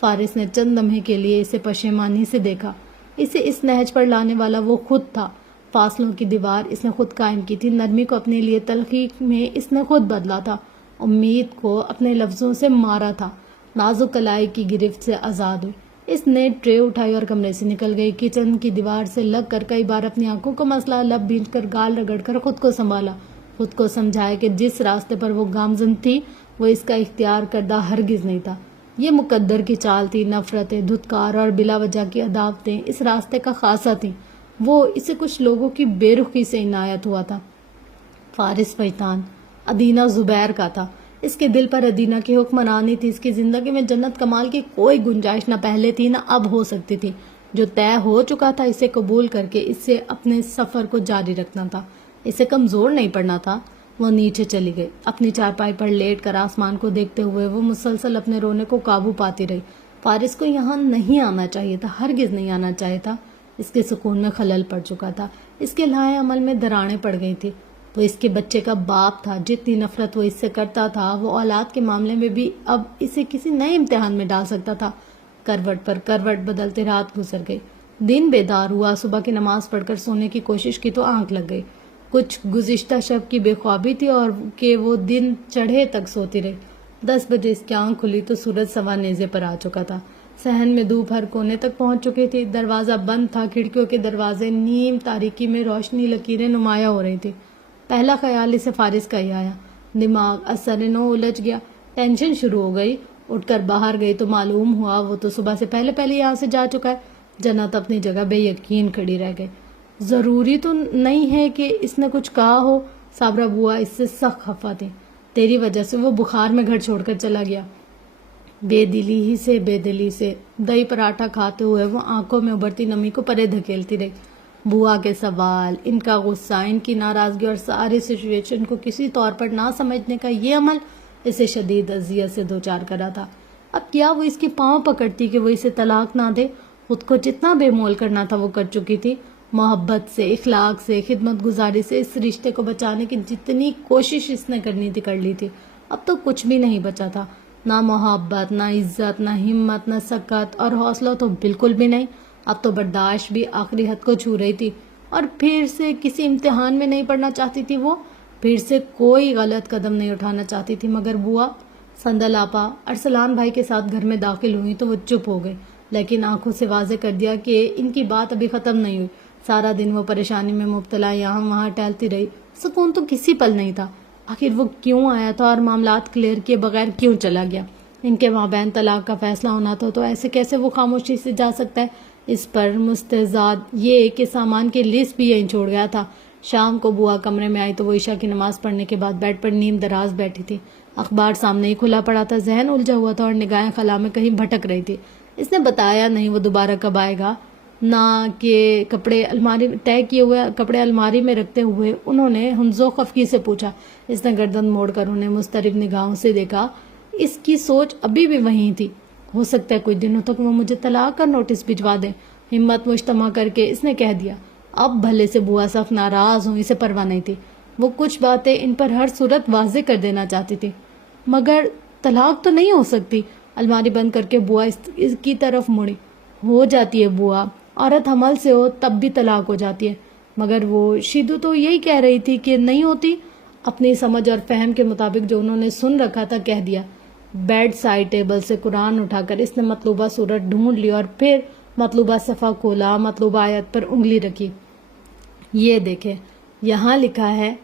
فارس نے چند لمحے کے لیے اسے پشیمانی سے دیکھا۔ اسے اس نہج پر لانے والا وہ خود تھا۔ فاصلوں کی دیوار اس نے خود قائم کی تھی، نرمی کو اپنے لیے تلخی میں اس نے خود بدلا تھا، امید کو اپنے لفظوں سے مارا تھا۔ نازک کلائی کی گرفت سے آزاد ہوئی، اس نے ٹرے اٹھائی اور کمرے سے نکل گئی۔ کچن کی دیوار سے لگ کر کئی بار اپنی آنکھوں کو مسئلہ، لب بھینچ کر، گال رگڑ کر خود کو سنبھالا، خود کو سمجھایا کہ جس راستے پر وہ گامزن تھی وہ اس کا اختیار کردہ ہرگز نہیں تھا۔ یہ مقدر کی چال تھی، نفرتیں، دھتکار اور بلا وجہ کی عداوتیں اس راستے کا خاصہ تھیں۔ وہ اسے کچھ لوگوں کی بے رخی سے عنایت ہوا تھا۔ فارس فیضان ادینہ زبیر کا تھا۔ اس کے دل پر ادینہ کی حکمرانی تھی۔ اس کی زندگی میں جنت کمال کی کوئی گنجائش نہ پہلے تھی نہ اب ہو سکتی تھی۔ جو طے ہو چکا تھا اسے قبول کر کے اسے اپنے سفر کو جاری رکھنا تھا، اسے کمزور نہیں پڑنا تھا۔ وہ نیچے چلی گئی، اپنی چارپائی پر لیٹ کر آسمان کو دیکھتے ہوئے وہ مسلسل اپنے رونے کو قابو پاتی رہی۔ فارس کو یہاں نہیں آنا چاہیے تھا، ہرگز نہیں آنا چاہیے تھا۔ اس کے سکون میں خلل پڑ چکا تھا، اس کے لائے عمل میں دراڑیں پڑ گئی تھی۔ وہ اس کے بچے کا باپ تھا، جتنی نفرت وہ اس سے کرتا تھا وہ اولاد کے معاملے میں بھی اب اسے کسی نئے امتحان میں ڈال سکتا تھا۔ کروٹ پر کروٹ بدلتے رات گزر گئی، دن بیدار ہوا۔ صبح کی نماز پڑھ کر سونے کی کوشش کی تو آنکھ لگ گئی۔ کچھ گزشتہ شب کی بے خوابی تھی اور کہ وہ دن چڑھے تک سوتی رہی۔ 10 بجے اس کی آنکھ کھلی تو سورج سوا نیزے پر آ چکا تھا، صحن میں دھوپ ہر کونے تک پہنچ چکی تھی۔ دروازہ بند تھا، کھڑکیوں کے دروازے نیم تاریکی میں روشنی لکیریں نمایاں ہو رہی تھی۔ پہلا خیال اسے فارس کا ہی آیا، دماغ اثر نو الجھ گیا، ٹینشن شروع ہو گئی۔ اٹھ کر باہر گئی تو معلوم ہوا وہ تو صبح سے پہلے یہاں سے جا چکا ہے۔ جنت اپنی جگہ بے یقین کھڑی رہ گئی۔ ضروری تو نہیں ہے کہ اس نے کچھ کہا ہو، صابرہ بوا اس سے سخت خفا تھی۔ تیری وجہ سے وہ بخار میں گھر چھوڑ کر چلا گیا۔ بے دلی سے دہی پراٹھا کھاتے ہوئے وہ آنکھوں میں ابھرتی نمی کو پرے دھکیلتی رہی۔ بوا کے سوال، ان کا غصہ، ان کی ناراضگی اور ساری سچویشن کو کسی طور پر نہ سمجھنے کا یہ عمل اسے شدید اذیت سے دوچار کرا تھا۔ اب کیا وہ اس کے پاؤں پکڑتی کہ وہ اسے طلاق نہ دے؟ خود کو جتنا بے مول کرنا تھا وہ کر چکی تھی۔ محبت سے، اخلاق سے، خدمت گزاری سے اس رشتے کو بچانے کی جتنی کوشش اس نے کرنی تھی کر لی تھی۔ اب تو کچھ بھی نہیں بچا تھا، نہ محبت، نہ عزت، نہ ہمت، نہ سکت اور حوصلہ تو بالکل بھی نہیں۔ اب تو برداشت بھی آخری حد کو چھو رہی تھی۔ اور پھر سے کسی امتحان میں نہیں پڑنا چاہتی تھی وہ، پھر سے کوئی غلط قدم نہیں اٹھانا چاہتی تھی۔ مگر بوا سندل آپا ارسلان بھائی کے ساتھ گھر میں داخل ہوئی تو وہ چپ ہو گئی، لیکن آنکھوں سے واضح کر دیا کہ ان کی بات ابھی ختم نہیں ہوئی۔ سارا دن وہ پریشانی میں مبتلا یہاں وہاں ٹہلتی رہی، سکون تو کسی پل نہیں تھا۔ آخر وہ کیوں آیا تھا اور معاملات کلیئر کیے بغیر کیوں چلا گیا؟ ان کے مابین طلاق کا فیصلہ ہونا تھا تو ایسے کیسے وہ خاموشی سے جا سکتا ہے؟ اس پر مستزاد یہ کہ سامان کی لسٹ بھی یہیں چھوڑ گیا تھا۔ شام کو بوا کمرے میں آئی تو وہ عشاء کی نماز پڑھنے کے بعد بیڈ پر نیم دراز بیٹھی تھی۔ اخبار سامنے ہی کھلا پڑا تھا، ذہن الجھا ہوا تھا اور نگاہیں خلا میں کہیں بھٹک رہی تھی۔ اس نے بتایا نہیں وہ دوبارہ کب آئے گا، نہ کہ طے کیے ہوئے کپڑے الماری میں رکھتے ہوئے انہوں نے ہنز و خفگی سے پوچھا۔ اس نے گردن موڑ کر انہیں مضطرب نگاہوں سے دیکھا۔ اس کی سوچ ابھی بھی وہیں تھی، ہو سکتا ہے کچھ دنوں تک وہ مجھے طلاق کا نوٹس بھجوا دیں۔ ہمت مجتمع کر کے اس نے کہہ دیا۔ اب بھلے سے بوا صاحب ناراض ہوں، اسے پرواہ نہیں تھی۔ وہ کچھ باتیں ان پر ہر صورت واضح کر دینا چاہتی تھی، مگر طلاق تو نہیں ہو سکتی۔ الماری بند کر کے بوا اس کی طرف مڑی۔ ہو جاتی ہے بوا، عورت حمل سے ہو تب بھی طلاق ہو جاتی ہے، مگر وہ شیدو تو یہی کہہ رہی تھی کہ نہیں ہوتی۔ اپنی سمجھ اور فہم کے مطابق جو انہوں نے سن رکھا تھا کہہ دیا۔ بیڈ سائڈ ٹیبل سے قرآن اٹھا کر اس نے مطلوبہ صورت ڈھونڈ لی اور پھر مطلوبہ صفحہ کھولا، مطلوبہ آیت پر انگلی رکھی۔ یہ دیکھیں، یہاں لکھا ہے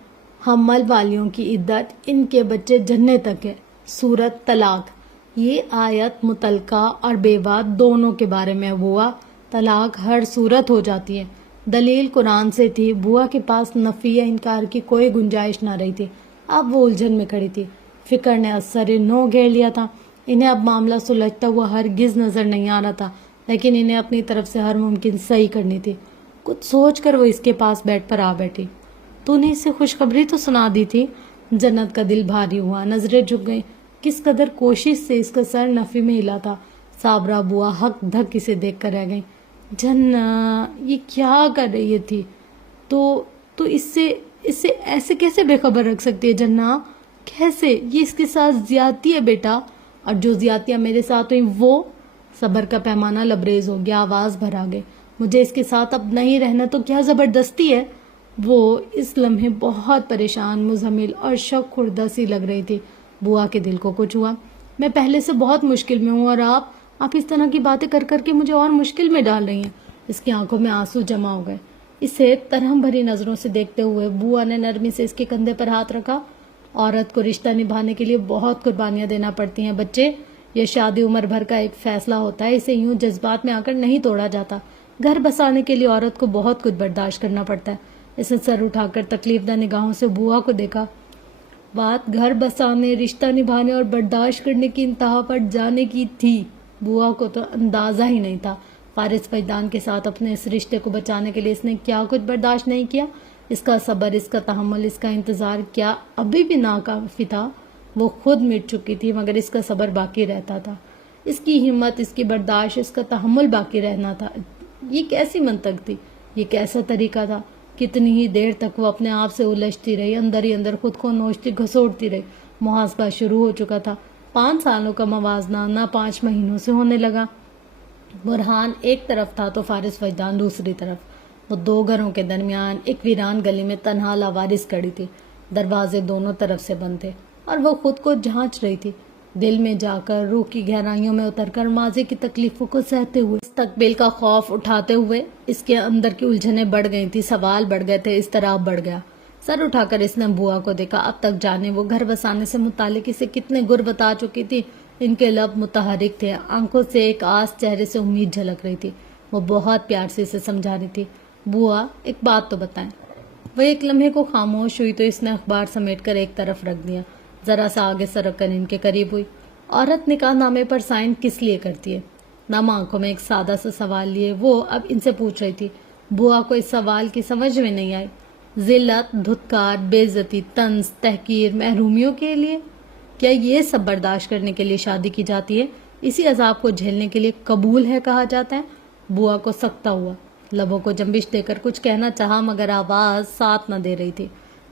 حمل والیوں کی عدت ان کے بچے جننے تک ہے، سورت طلاق۔ یہ آیت مطلقہ اور بیوہ دونوں کے بارے میں ہوا۔ طلاق ہر صورت ہو جاتی ہے، دلیل قرآن سے تھی۔ بوا کے پاس نفی یا انکار کی کوئی گنجائش نہ رہی تھی۔ اب وہ الجھن میں کھڑی تھی، فکر نے اثر نو گھیر لیا تھا۔ انہیں اب معاملہ سلجھتا ہوا ہرگز نظر نہیں آ رہا تھا، لیکن انہیں اپنی طرف سے ہر ممکن صحیح کرنی تھی۔ کچھ سوچ کر وہ اس کے پاس بیڈ پر آ بیٹھی۔ تو نے اسے خوشخبری تو سنا دی تھی۔ جنت کا دل بھاری ہوا، نظریں جھک گئیں۔ کس قدر کوشش سے اس کا سر نفی میں ہلا تھا۔ صابرہ بوا ہک دھک اسے دیکھ کر رہ گئیں۔ جنت یہ کیا کر رہی تھی؟ تو اس سے ایسے کیسے بے خبر رکھ سکتی ہے جنت؟ کیسے؟ یہ اس کے ساتھ زیادتی ہے بیٹا، اور جو زیادتیاں میرے ساتھ ہوئی وہ… صبر کا پیمانہ لبریز ہو گیا، آواز بھر آ گئی۔ مجھے اس کے ساتھ اب نہیں رہنا تو کیا زبردستی ہے؟ وہ اس لمحے بہت پریشان، مزمل اور شک خوردہ سی لگ رہی تھی۔ بوا کے دل کو کچھ ہوا۔ میں پہلے سے بہت مشکل میں ہوں، اور آپ اس طرح کی باتیں کر کر کے مجھے اور مشکل میں ڈال رہی ہیں۔ اس کی آنکھوں میں آنسو جمع ہو گئے۔ اسے ترہم بھری نظروں سے دیکھتے ہوئے بوا نے نرمی سے اس کے کندھے پر ہاتھ رکھا۔ عورت کو رشتہ نبھانے کے لیے بہت قربانیاں دینا پڑتی ہیں بچے، یہ شادی عمر بھر کا ایک فیصلہ ہوتا ہے، اسے یوں جذبات میں آ کر نہیں توڑا جاتا۔ گھر بسانے کے لیے عورت کو بہت کچھ برداشت کرنا پڑتا ہے۔ اس نے سر اٹھا کر تکلیف دہ نگاہوں سے بوا کو دیکھا۔ بات گھر بسانے، رشتہ نبھانے اور برداشت کرنے کی انتہا پر جانے کی تھی۔ بوا کو تو اندازہ ہی نہیں تھا فارغ وجدان کے ساتھ اپنے اس رشتے کو بچانے کے لیے اس نے کیا کچھ برداشت نہیں کیا۔ اس کا صبر، اس کا تحمل، اس کا انتظار کیا ابھی بھی ناکافی تھا؟ وہ خود مٹ چکی تھی مگر اس کا صبر باقی رہتا تھا، اس کی ہمت، اس کی برداشت، اس کا تحمل باقی رہنا تھا۔ یہ کیسی منطق تھی؟ یہ کیسا طریقہ تھا؟ کتنی ہی دیر تک وہ اپنے آپ سے الجھتی رہی، اندر ہی اندر خود کو نوچتی گھسوٹتی رہی۔ محاسبہ شروع ہو چکا تھا۔ 5 سالوں کا موازنہ نہ 5 مہینوں سے ہونے لگا۔ برہان ایک طرف تھا تو فارغ وجدان دوسری طرف۔ وہ 2 گھروں کے درمیان ایک ویران گلی میں تنہا لاوارث کھڑی تھی۔ دروازے دونوں طرف سے بند تھے اور وہ خود کو جھانچ رہی تھی، دل میں جا کر، روح کی گہرائیوں میں اتر کر، ماضی کی تکلیفوں کو سہتے ہوئے، مستقبل کا خوف اٹھاتے ہوئے۔ اس کے اندر کی الجھنیں بڑھ گئی تھی، سوال بڑھ گئے تھے، اضطراب بڑھ گیا۔ سر اٹھا کر اس نے بوا کو دیکھا۔ اب تک جانے وہ گھر بسانے سے متعلق اسے کتنے گر بتا چکی تھی۔ ان کے لب متحرک تھے، آنکھوں سے ایک آس، چہرے سے امید جھلک رہی تھی۔ وہ بہت پیار سے اسے سمجھا رہی تھی۔ بوا ایک بات تو بتائیں۔ وہ ایک لمحے کو خاموش ہوئی تو اس نے اخبار سمیٹ کر ایک طرف رکھ دیا، ذرا سا آگے سرک کر ان کے قریب ہوئی۔ عورت نکاح نامے پر سائن کس لیے کرتی ہے؟ نم آنکھوں میں ایک سادہ سا سوال لیے وہ اب ان سے پوچھ رہی تھی۔ بوا کو اس سوال کی سمجھ میں نہیں آئی۔ ذلت، دھتکار، بے عزتی، طنز، تحقیر، محرومیوں کے لیے؟ کیا یہ سب برداشت کرنے کے لیے شادی کی جاتی ہے؟ اسی عذاب کو جھیلنے کے لیے قبول ہے کہا جاتا ہے؟ بوا کو سکتہ ہوا، لبوں کو جنبش دے کر کچھ کہنا چاہا مگر آواز ساتھ نہ دے رہی تھی۔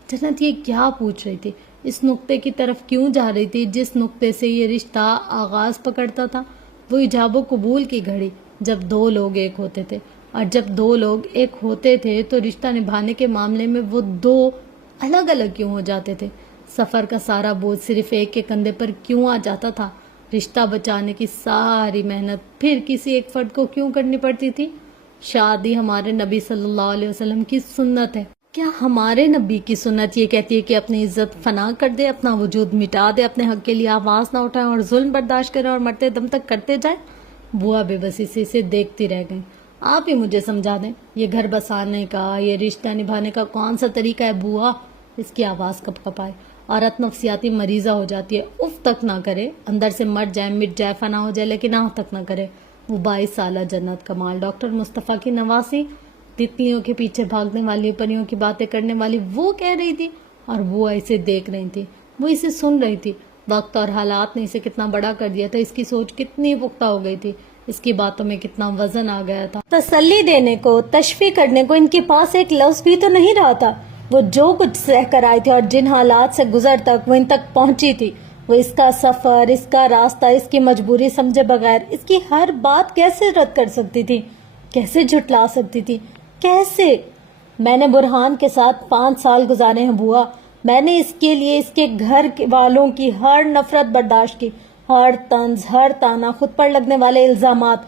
جنت یہ کیا پوچھ رہی تھی؟ اس نقطے کی طرف کیوں جا رہی تھی جس نقطے سے یہ رشتہ آغاز پکڑتا تھا؟ وہ ایجاب و قبول کی گھڑی، جب 2 لوگ ایک ہوتے تھے، اور جب 2 لوگ ایک ہوتے تھے تو رشتہ نبھانے کے معاملے میں وہ 2 الگ الگ کیوں ہو جاتے تھے؟ سفر کا سارا بوجھ صرف ایک کے کندھے پر کیوں آ جاتا تھا؟ رشتہ بچانے کی ساری محنت پھر کسی ایک فرد کو کیوں کرنی پڑتی تھی؟ شادی ہمارے نبی صلی اللہ علیہ وسلم کی سنت ہے۔ کیا ہمارے نبی کی سنت یہ کہتی ہے کہ اپنی عزت فنا کر دے، اپنا وجود مٹا دے، اپنے حق کے لیے آواز نہ اٹھائے اور ظلم برداشت کرے اور مرتے دم تک کرتے جائے؟ بوا بے بسی سے اسے دیکھتی رہ گئی۔ آپ ہی مجھے سمجھا دیں، یہ گھر بسانے کا، یہ رشتہ نبھانے کا کون سا طریقہ ہے بوا؟ اس کی آواز کپ کپ آئے۔ عورت نفسیاتی مریضہ ہو جاتی ہے، اف تک نہ کرے، اندر سے مر جائے، مٹ جائے، فنا ہو جائے، لیکن آہ تک نہ کرے۔ وہ 22 سالہ جنت کمال، ڈاکٹر مصطفیٰ کی نواسی، تتلیوں کے پیچھے بھاگنے والی، پریوں کی باتیں کرنے والی، وہ کہہ رہی تھی اور وہ اسے دیکھ رہی تھی، وہ اسے سن رہی تھی۔ وقت اور حالات نے اسے کتنا بڑا کر دیا تھا، اس کی سوچ کتنی پختہ ہو گئی تھی، اس کی باتوں میں کتنا وزن آ گیا تھا۔ تسلی دینے کو، تشفیع کرنے کو ان کے پاس ایک لفظ بھی تو نہیں رہا تھا۔ وہ جو کچھ سہ کر آئی تھی اور جن حالات سے گزر تک وہ ان تک پہنچی تھی، وہ اس کا سفر، اس کا راستہ، اس کی مجبوری سمجھے بغیر اس کی ہر بات کیسے رد کر سکتی تھی؟ کیسے جھٹلا سکتی تھی؟ کیسے؟ میں نے برہان کے ساتھ 5 سال گزارے ہیں بوا۔ میں نے اس کے لیے اس کے گھر والوں کی ہر نفرت برداشت کی، ہر طنز، ہر تانا، خود پر لگنے والے الزامات،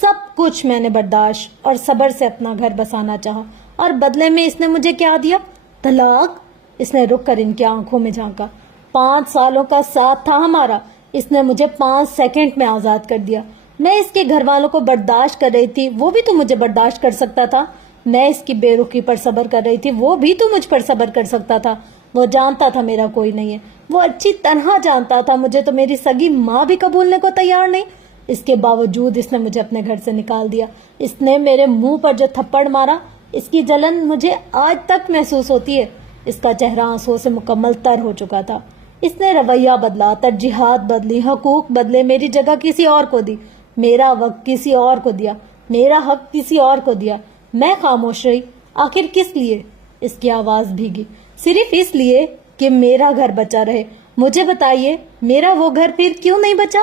سب کچھ میں نے برداشت اور صبر سے اپنا گھر بسانا چاہا، اور بدلے میں اس نے مجھے کیا دیا؟ طلاق۔ اس نے رک کر ان کی آنکھوں میں جھانکا۔ 5 سالوں کا ساتھ تھا ہمارا، اس نے مجھے 5 سیکنڈ میں آزاد کر دیا۔ میں اس کے گھر والوں کو برداشت کر رہی تھی، وہ بھی تو مجھے برداشت کر سکتا تھا۔ میں اس کی بے رخی پر صبر کر رہی تھی، وہ بھی تو مجھ پر صبر کر سکتا تھا۔ وہ جانتا تھا میرا کوئی نہیں ہے، وہ اچھی طرح جانتا تھا مجھے تو میری سگی ماں بھی قبولنے کو تیار نہیں۔ اس کے باوجود اس نے مجھے اپنے گھر سے نکال دیا۔ اس نے میرے منہ پر جو تھپڑ مارا، اس کی جلن مجھے آج تک محسوس ہوتی ہے۔ اس کا چہرہ آنسو سے مکمل تر ہو چکا تھا۔ اس نے رویہ بدلا، ترجیحات بدلی، حقوق بدلے، میری جگہ کسی اور کو دی، میرا وقت کسی اور کو دیا، میرا حق کسی اور کو دیا۔ میں خاموش رہی۔ آخر کس لیے؟ اس کی آواز بھیگی۔ صرف اس لیے کہ میرا گھر بچا رہے۔ مجھے بتائیے، میرا وہ گھر پھر کیوں نہیں بچا؟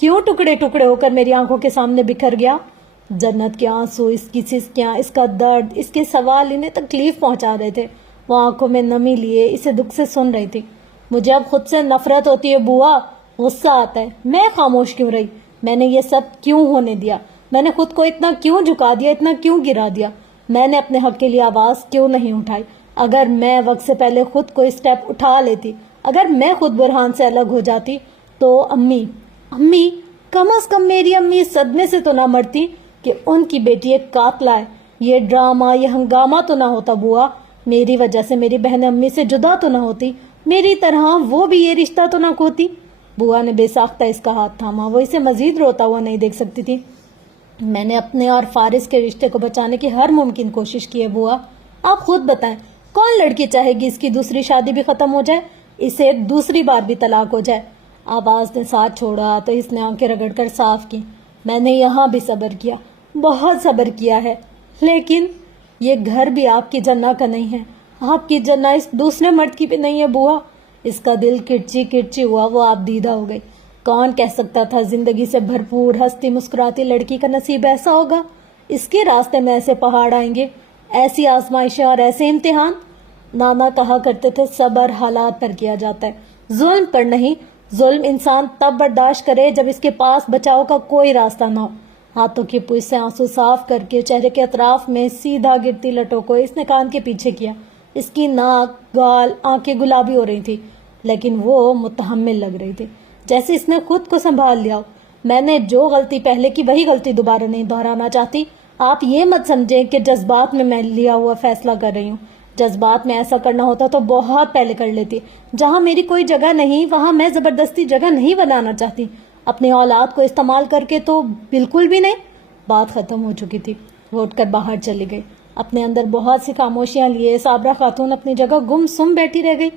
کیوں ٹکڑے ٹکڑے ہو کر میری آنکھوں کے سامنے بکھر گیا؟ جنت کے آنسو، اس کی سسکیاں، اس کا درد، اس کے سوال انہیں تکلیف پہنچا رہے تھے۔ وہ آنکھوں میں نمی لیے اسے دکھ سے سن رہی تھی۔ مجھے اب خود سے نفرت ہوتی ہے بوا، غصہ آتا ہے۔ میں خاموش کیوں رہی؟ میں نے یہ سب کیوں ہونے دیا؟ میں نے خود کو اتنا کیوں جھکا دیا، اتنا کیوں گرا دیا؟ میں نے اپنے حق کے لیے آواز کیوں نہیں اٹھائی؟ اگر میں وقت سے پہلے خود کو اسٹیپ اٹھا لیتی، اگر میں خود برہان سے الگ ہو جاتی تو امی کم از کم میری امی اس صدمے سے تو نہ مرتی کہ ان کی بیٹی ایک قاتلہ ہے۔ یہ ڈرامہ، یہ ہنگامہ تو نہ ہوتا بوا۔ میری وجہ سے میری بہن امی سے جدا تو نہ ہوتی، میری طرح وہ بھی یہ رشتہ تو نہ کھوتی۔ بوا نے بے ساختہ اس کا ہاتھ تھاما۔ وہ اسے مزید روتا ہوا نہیں دیکھ سکتی تھی۔ میں نے اپنے اور فارس کے رشتے کو بچانے کی ہر ممکن کوشش کی ہے بوا۔ آپ خود بتائیں، کون لڑکی چاہے گی اس کی دوسری شادی بھی ختم ہو جائے، اسے دوسری بار بھی طلاق ہو جائے؟ آواز نے ساتھ چھوڑا تو اس نے آنکھیں رگڑ کر صاف کی۔ میں نے یہاں بھی صبر کیا، بہت صبر کیا ہے، لیکن یہ گھر بھی آپ کی جنہ کا نہیں ہے، آپ کی جنہ اس دوسرے مرد کی بھی نہیں ہے بوا۔ اس کا دل کرچی کرچی ہوا، وہ آپ دیدہ ہو گئی۔ کون کہہ سکتا تھا زندگی سے بھرپور ہنستی مسکراتی لڑکی کا نصیب ایسا ہوگا؟ اس کے راستے میں ایسے پہاڑ آئیں گے، ایسی آزمائشیں اور ایسے امتحان۔ نانا کہا کرتے تھے صبر حالات پر کیا جاتا ہے، ظلم پر نہیں۔ ظلم انسان تب برداشت کرے جب اس کے پاس بچاؤ کا کوئی راستہ نہ ہو۔ ہاتھوں کی پوچھ سے آنسو صاف کر کے چہرے کے اطراف میں سیدھا گرتی لٹوں کو اس نے کان کے پیچھے کیا۔ اس کی ناک، گال، آنکھیں گلابی ہو رہی تھی، لیکن وہ متحمل لگ رہی تھی، جیسے اس نے خود کو سنبھال لیا ہو۔ میں نے جو غلطی پہلے کی وہی غلطی دوبارہ نہیں دہرانا چاہتی۔ آپ یہ مت سمجھیں کہ جذبات میں لیا ہوا فیصلہ کر رہی ہوں۔ جذبات میں ایسا کرنا ہوتا تو بہت پہلے کر لیتی۔ جہاں میری کوئی جگہ نہیں وہاں میں زبردستی جگہ نہیں بنانا چاہتی، اپنی اولاد کو استعمال کر کے تو بالکل بھی نہیں۔ بات ختم ہو چکی تھی۔ وہ اٹھ کر باہر چلی گئی۔ اپنے اندر بہت سی خاموشیاں لیے صابرہ خاتون اپنی جگہ گم سم بیٹھی رہ گئی۔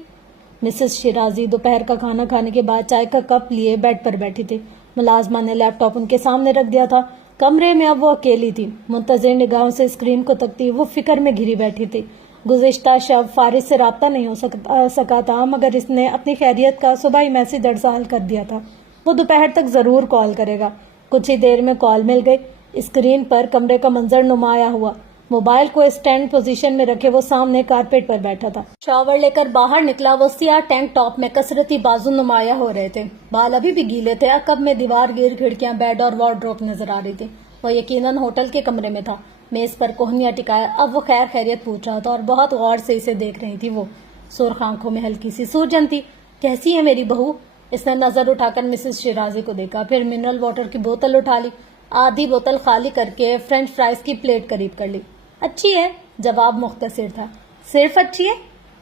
مسز شیرازی دوپہر کا کھانا کھانے کے بعد چائے کا کپ لیے بیڈ پر بیٹھی تھی۔ ملازمہ نے لیپ ٹاپ ان کے سامنے رکھ دیا تھا۔ کمرے میں اب وہ اکیلی تھی، منتظر نگاہوں سے اسکرین کو تکتی وہ فکر میں گھری بیٹھی تھی۔ گزشتہ شب فارس سے رابطہ نہیں ہو سکا تھا، مگر اس نے اپنی خیریت کا صبح ہی میسج ارسال کر دیا تھا۔ وہ دوپہر تک ضرور کال کرے گا۔ کچھ ہی دیر میں کال مل گئی۔ اسکرین پر کمرے کا منظر نمایاں ہوا۔ موبائل کو اسٹینڈ پوزیشن میں رکھے وہ سامنے کارپیٹ پر بیٹھا تھا۔ شاور لے کر باہر نکلا۔ وہ سیاہ ٹینک ٹاپ میں کثرتی بازو نمایاں ہو رہے تھے، بال ابھی بھی گیلے تھے۔ عقب میں دیوار گیر کھڑکیاں، بیڈ اور وارڈروب نظر آ رہی تھی۔ وہ یقیناً ہوٹل کے کمرے میں تھا۔ میز پر کوہنیاں ٹکایا اب وہ خیر خیریت پوچھ رہا تھا اور بہت غور سے اسے دیکھ رہی تھی۔ وہ سرخ آنکھوں میں ہلکی سی سوجن تھی۔ کیسی ہے میری بہو؟ اس نے نظر اٹھا کر مسز شیرازی کو دیکھا، پھر منرل واٹر کی بوتل اٹھا لی، آدھی بوتل خالی کر کے فرینچ فرائز کی پلیٹ قریب کر لی۔ اچھی ہے، جواب مختصر تھا۔ صرف اچھی ہے؟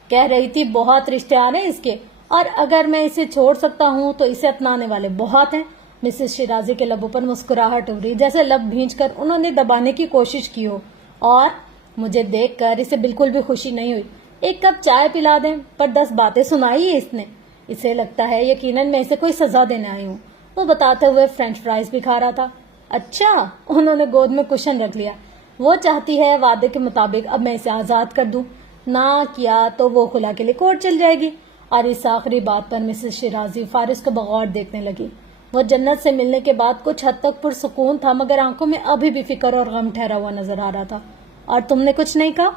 کہہ رہی تھی بہت رشتے آ رہے ہیں اس کے، اور اگر میں اسے چھوڑ سکتا ہوں تو اسے اپنانے والے بہت ہیں۔ مسز شیرازی کے لبوں پر مسکراہٹ ابھری، جیسے لب بھینچ کر انہوں نے دبانے کی کوشش کی ہو، اور مجھے دیکھ کر اسے بالکل بھی خوشی نہیں ہوئی۔ ایک کپ چائے پلا دیں؟ پر 10 باتیں سنائی ہے اس نے۔ اسے لگتا ہے یقیناً میں اسے کوئی سزا دینے آئی ہوں، وہ بتاتے ہوئے فرینچ فرائز بھی کھا رہا تھا۔ اچھا، انہوں نے گود میں کشن رکھ لیا۔ وہ چاہتی ہے وعدے کے مطابق اب میں اسے آزاد کر دوں، نہ کیا تو وہ خلا کے لیے کورٹ چل جائے گی۔ اور اس آخری بات پر مسز شیرازی فارس کو بغور دیکھنے لگی۔ وہ جنت سے ملنے کے بعد کچھ حد تک پرسکون تھا، مگر آنکھوں میں ابھی بھی فکر اور غم ٹھہرا ہوا نظر آ رہا تھا۔ اور تم نے کچھ نہیں کہا؟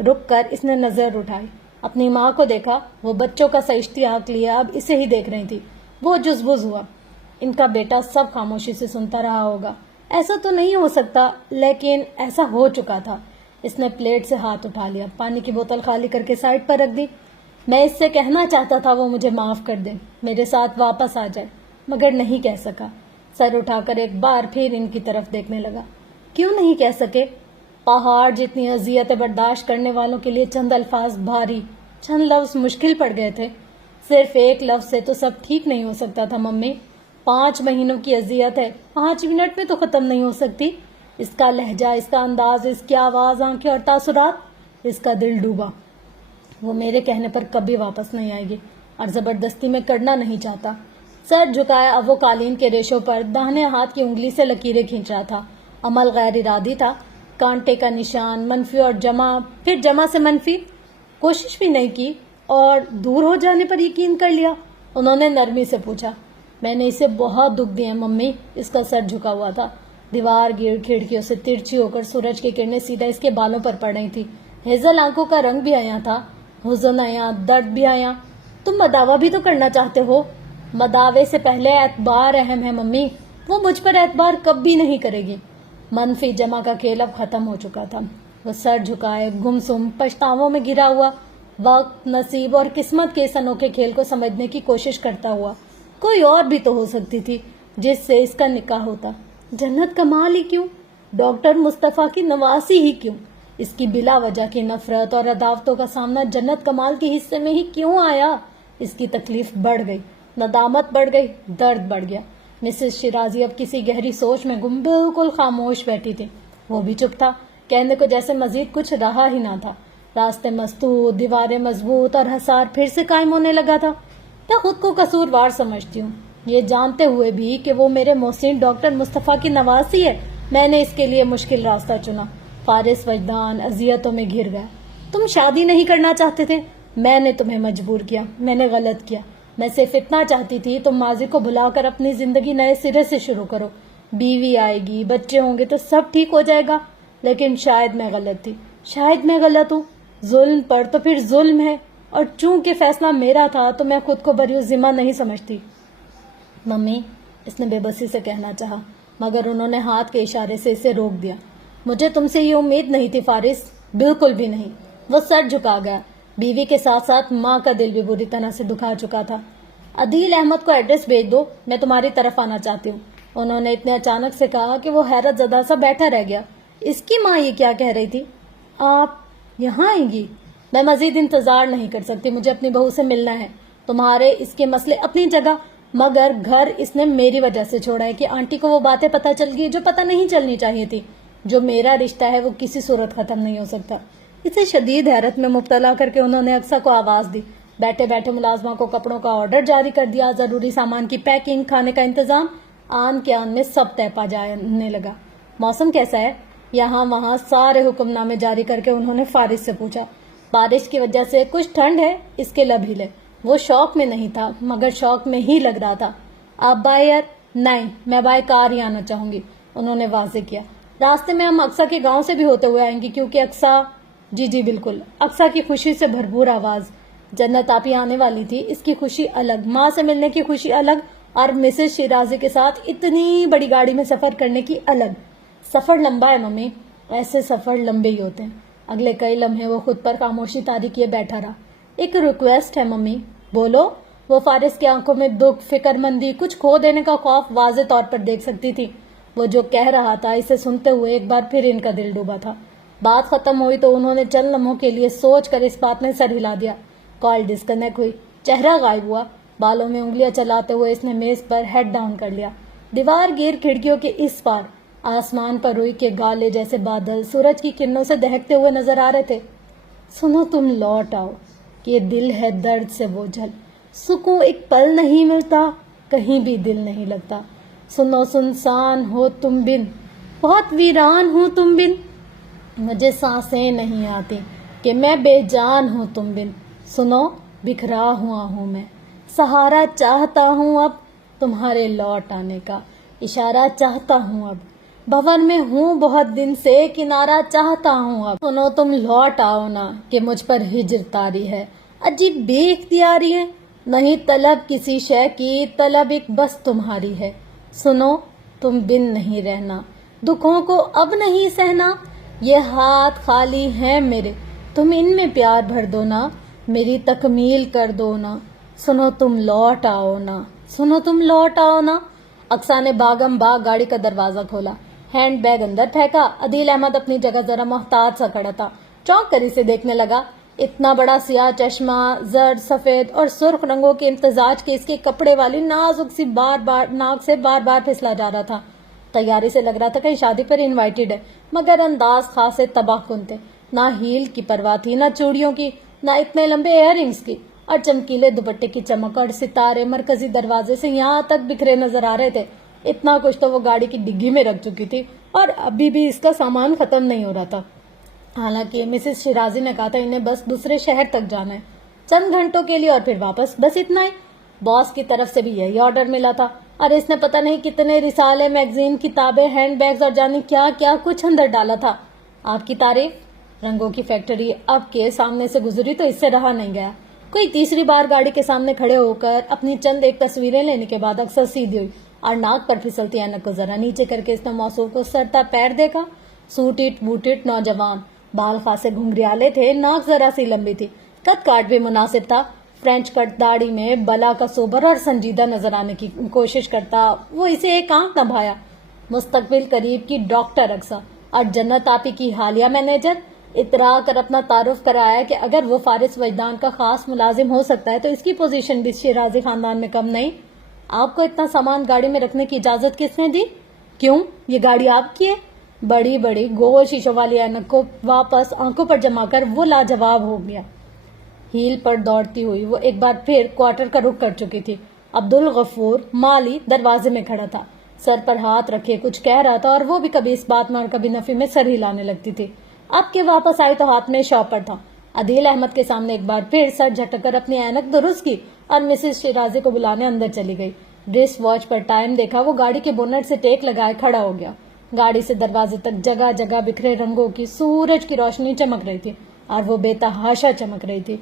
رک کر اس نے نظر اٹھائی، اپنی ماں کو دیکھا۔ وہ بچوں کا سا اشتیاق لیا اب اسے ہی دیکھ رہی تھی۔ وہ جزبز ہوا۔ ان کا بیٹا سب خاموشی سے سنتا رہا ہوگا۔ ایسا تو نہیں ہو سکتا، لیکن ایسا ہو چکا تھا۔ اس نے پلیٹ سے ہاتھ اٹھا لیا، پانی کی بوتل خالی کر کے سائڈ پر رکھ دی۔ میں اس سے کہنا چاہتا تھا وہ مجھے معاف کر دے، میرے ساتھ واپس آ جائے، مگر نہیں کہہ سکا۔ سر اٹھا کر ایک بار پھر ان کی طرف دیکھنے لگا۔ کیوں نہیں کہہ سکے؟ پہاڑ جتنی اذیتیں برداشت کرنے والوں کے لیے چند الفاظ بھاری، چند لفظ مشکل پڑ گئے تھے۔ صرف ایک لفظ سے تو سب ٹھیک نہیں ہو سکتا تھا ممی۔ 5 مہینوں کی اذیت ہے، 5 منٹ میں تو ختم نہیں ہو سکتی۔ اس کا لہجہ، اس کا انداز، اس کی آواز، آنکھیں اور تاثرات، اس کا دل ڈوبا۔ وہ میرے کہنے پر کبھی واپس نہیں آئے گی اور زبردستی میں کرنا نہیں چاہتا۔ سر جھکایا اب وہ قالین کے ریشوں پر داہنے ہاتھ کی انگلی سے لکیریں کھینچ رہا تھا۔ عمل غیر ارادی تھا، کانٹے کا نشان، منفی اور جمع، پھر جمع سے منفی۔ کوشش بھی نہیں کی اور دور ہو جانے پر یقین کر لیا۔ انہوں نے نرمی سے پوچھا۔ میں نے اسے بہت دکھ دیا ممی۔ اس کا سر جھکا ہوا تھا، دیوار گرد کھڑکیوں سے ترچھی ہو کر سورج کی کرنیں سیدھا اس کے بالوں پر پڑ رہی تھی۔ ہیزل آنکھوں کا رنگ بھی آیا تھا، حزن آیا، درد بھی آیا۔ تم مداوع بھی تو کرنا چاہتے ہو۔ مداوع سے پہلے اعتبار اہم ہے ممی، وہ مجھ پر اعتبار کبھی نہیں کرے گی۔ منفی جمع کا کھیل اب ختم ہو چکا تھا۔ وہ سر جھکائے گمسم پچھتاووں میں گرا ہوا وقت، نصیب اور قسمت کے اس انوکھے کھیل کو سمجھنے کی کوشش کرتا ہوا۔ کوئی اور بھی تو ہو سکتی تھی جس سے اس کا نکاح ہوتا۔ جنت کمال ہی کیوں؟ ڈاکٹر مصطفیٰ کی نواسی ہی کیوں؟ اس کی بلا وجہ کی نفرت اور عداوتوں کا سامنا جنت کمال کے حصے میں ہی کیوں آیا؟ اس کی تکلیف بڑھ گئی، ندامت بڑھ گئی، درد بڑھ گیا۔ مسز شیرازی اب کسی گہری سوچ میں گم بالکل خاموش بیٹھی تھی۔ وہ بھی چپ تھا، کہنے کو جیسے مزید کچھ رہا ہی نہ تھا۔ راستے مسدود، دیواریں مضبوط اور حصار پھر سے قائم ہونے لگا تھا۔ میں خود کو قصوروار سمجھتی ہوں، یہ جانتے ہوئے بھی کہ وہ میرے محسن ڈاکٹر مصطفیٰ کی نواسی ہے۔ میں نے اس کے لیے مشکل راستہ چنا۔ فارس وجدان اذیتوں میں گھر گیا۔ تم شادی نہیں کرنا چاہتے تھے، میں نے تمہیں مجبور کیا، میں نے غلط کیا۔ میں صرف اتنا چاہتی تھی تم ماضی کو بھلا کر اپنی زندگی نئے سرے سے شروع کرو۔ بیوی آئے گی، بچے ہوں گے تو سب ٹھیک ہو جائے گا۔ لیکن شاید میں غلط تھی، شاید میں غلط ہوں۔ ظلم پر تو پھر ظلم ہے، اور چونکہ فیصلہ میرا تھا تو میں خود کو بری ذمہ نہیں سمجھتی۔ ممی، اس نے بے بسی سے کہنا چاہا، مگر انہوں نے ہاتھ کے اشارے سے اسے روک دیا۔ مجھے تم سے یہ امید نہیں تھی فارس، بالکل بھی نہیں۔ وہ سر جھکا گیا۔ بیوی کے ساتھ ساتھ ماں کا دل بھی بری طرح سے دکھا چکا تھا۔ عدیل احمد کو ایڈریس بھیج دو، میں تمہاری طرف آنا چاہتی ہوں، انہوں نے اتنے اچانک سے کہا کہ وہ حیرت زدہ سا بیٹھا رہ گیا۔ اس کی ماں یہ کیا کہہ رہی تھی؟ آپ یہاں آئیں گی؟ میں مزید انتظار نہیں کر سکتی، مجھے اپنی بہو سے ملنا ہے۔ تمہارے اس کے مسئلے اپنی جگہ، مگر گھر اس نے میری وجہ سے چھوڑا ہے کہ آنٹی کو وہ باتیں پتہ چل گئی جو پتہ نہیں چلنی چاہیے تھی۔ جو میرا رشتہ ہے وہ کسی صورت ختم نہیں ہو سکتا۔ اسے شدید حیرت میں مبتلا کر کے انہوں نے اقصیٰ کو آواز دی۔ بیٹھے بیٹھے ملازمہ کو کپڑوں کا آرڈر جاری کر دیا، ضروری سامان کی پیکنگ، کھانے کا انتظام، آن کے آن میں سب طے پا جانے لگا۔ موسم کیسا ہے؟ یہاں وہاں سارے حکم نامے جاری کر کے انہوں نے فارس سے پوچھا۔ بارش کی وجہ سے کچھ ٹھنڈ ہے، اس کے لب ہلے۔ وہ شوق میں نہیں تھا، مگر شوق میں ہی لگ رہا تھا۔ آپ بائی ایئر؟ نہیں، میں بائی کار ہی آنا چاہوں گی، انہوں نے واضح کیا۔ راستے میں ہم اقصیٰ کے گاؤں سے بھی ہوتے ہوئے آئیں گی، کیونکہ اقصیٰ… جی بالکل۔ اقصیٰ کی خوشی سے بھرپور آواز۔ جنت آپ ہی آنے والی تھی، اس کی خوشی الگ، ماں سے ملنے کی خوشی الگ، اور مسز شیرازی کے ساتھ اتنی بڑی گاڑی میں سفر کرنے کی الگ۔ سفر لمبا ہے ممی، ایسے سفر لمبے ہی ہوتے ہیں۔ اگلے کئی لمحے وہ خود پر خاموشی طاری کیے بیٹھا رہا۔ ایک ریکویسٹ ہے ممی۔ بولو۔ وہ فارس کی آنکھوں میں دکھ، فکر مندی، کچھ کھو دینے کا خوف واضح طور پر دیکھ سکتی تھی۔ وہ جو کہہ رہا تھا اسے سنتے ہوئے ایک بار پھر ان کا دل ڈوبا تھا۔ بات ختم ہوئی تو انہوں نے چند لمحوں کے لیے سوچ کر اس بات میں سر ہلا دیا۔ کال ڈسکنیکٹ ہوئی، چہرہ غائب ہوا۔ بالوں میں انگلیاں چلاتے ہوئے اس نے میز پر ہیڈ ڈاؤن کر لیا۔ دیوار گیر کھڑکیوں کے اس پار آسمان پر روئی کے گالے جیسے بادل سورج کی کرنوں سے دہکتے ہوئے نظر آ رہے تھے۔ سنو تم لوٹ آؤ، یہ دل ہے درد سے بوجھل، سکون ایک پل نہیں ملتا، کہیں بھی دل نہیں لگتا۔ سنو سنسان ہو تم بن، بہت ویران ہوں تم بن، مجھے سانسیں نہیں آتی کہ میں بے جان ہوں تم بن۔ سنو بکھرا ہوا ہوں میں، سہارا چاہتا ہوں اب تمہارے لوٹ آنے کا، اشارہ چاہتا ہوں اب، بھون میں ہوں بہت دن سے، کنارہ چاہتا ہوں اب۔ سنو تم لوٹ آؤ نا کہ مجھ پر ہجر طاری ہے، عجیب بے اختیاری ہے، نہیں طلب کسی شے کی، طلب ایک بس تمہاری ہے۔ سنو تم بن نہیں رہنا، دکھوں کو اب نہیں سہنا، یہ ہاتھ خالی ہیں میرے، تم ان میں پیار بھر دو نا، میری تکمیل کر دو نا۔ سنو تم لوٹ آؤ نا، سنو تم لوٹ آؤ نا۔ اقصیٰ نے باغم باغ گاڑی کا دروازہ کھولا، ہینڈ بیگ اندر پھینکا۔ عدیل احمد اپنی جگہ ذرا محتاط سا کھڑا تھا، چونک کر اسے دیکھنے لگا۔ اتنا بڑا سیاہ چشمہ، زرد، سفید اور سرخ رنگوں کے امتزاج کے اس کے کپڑے والی نازک سی ناک سے بار بار پھسلا جا رہا تھا۔ تیاری سے لگ رہا تھا کہیں شادی پر انوائٹڈ ہے، مگر انداز خاصے تباہ کن تھے۔ نہ ہیل کی پرواہ تھی، نہ چوڑیوں کی، نہ اتنے لمبے ایئر رنگس کی، اور چمکیلے دوپٹے کی چمک اور ستارے مرکزی دروازے سے یہاں تک بکھرے نظر آ رہے تھے۔ اتنا کچھ تو وہ گاڑی کی ڈگی میں رکھ چکی تھی اور ابھی بھی اس کا سامان ختم نہیں ہو رہا تھا۔ حالانکہ مسز شیرازی نے کہا تھا انہیں بس دوسرے شہر تک جانا ہے، چند گھنٹوں کے لیے اور پھر واپس، بس اتنا ہی۔ باس کی طرف سے بھی یہی آرڈر ملا تھا، اور اس نے پتہ نہیں کتنے رسالے، میگزین، کتابیں، ہینڈ بیگز اور جانے کیا کیا کچھ اندر ڈالا تھا۔ آپ کی تعریف؟ رنگوں کی فیکٹری اب کے سامنے سے گزری تو اس سے رہا نہیں گیا۔ کوئی تیسری بار گاڑی کے سامنے کھڑے ہو کر اپنی چند ایک تصویریں لینے کے بعد اکثر سیدھی ہوئی اور ناک پر پھسلتی اینک کو ذرا نیچے کر کے اس نے موصوف کو سرتا پیر دیکھا۔ سوٹڈ بوٹڈ نوجوان، بال خاصے گھنگریالے تھے، ناک ذرا سی لمبی تھی، قد کاٹ بھی مناسب تھا۔ فرینچ کٹ داڑھی میں بلا کا سوبر اور سنجیدہ نظر آنے کی کوشش کرتا وہ اسے ایک آنکھ نہ بھایا۔ مستقبل قریب کی ڈاکٹر اقصی اور جنت آپی کی حالیہ مینیجر، اترا کر اپنا تعارف کرایا کہ اگر وہ فارس وجدان کا خاص ملازم ہو سکتا ہے تو اس کی پوزیشن بھی شیرازی خاندان میں کم نہیں۔ آپ کو اتنا سامان گاڑی میں رکھنے کی اجازت کس نے دی؟ کیوں، یہ گاڑی آپ کی ہے؟ بڑی بڑی گول شیشوں والی اینک کو واپس آنکھوں پر جما کر وہ لاجواب ہو گیا۔ ہیل پر دوڑتی ہوئی وہ ایک بار پھر کوارٹر کا رخ کر چکی تھی۔ عبدالغفور مالی دروازے میں کھڑا تھا، سر پر ہاتھ رکھے کچھ کہہ رہا تھا، اور وہ بھی کبھی اس بات میں اور کبھی نفی میں سر ہلانے لگتی تھی۔ اب کے واپس آئی تو ہاتھ میں شاپر تھا۔ عدیل احمد کے سامنے ایک بار پھر سر جھٹک کر اپنی اینک درست کی اور مسز شیرازی کو بلانے اندر چلی گئی۔ ریسٹ واچ پر ٹائم دیکھا، وہ گاڑی کے بونٹ سے ٹیک لگائے کھڑا ہو گیا۔ گاڑی سے دروازے تک جگہ جگہ بکھرے رنگوں کی سورج کی روشنی چمک رہی تھی، اور وہ بے تحاشا چمک رہی تھی۔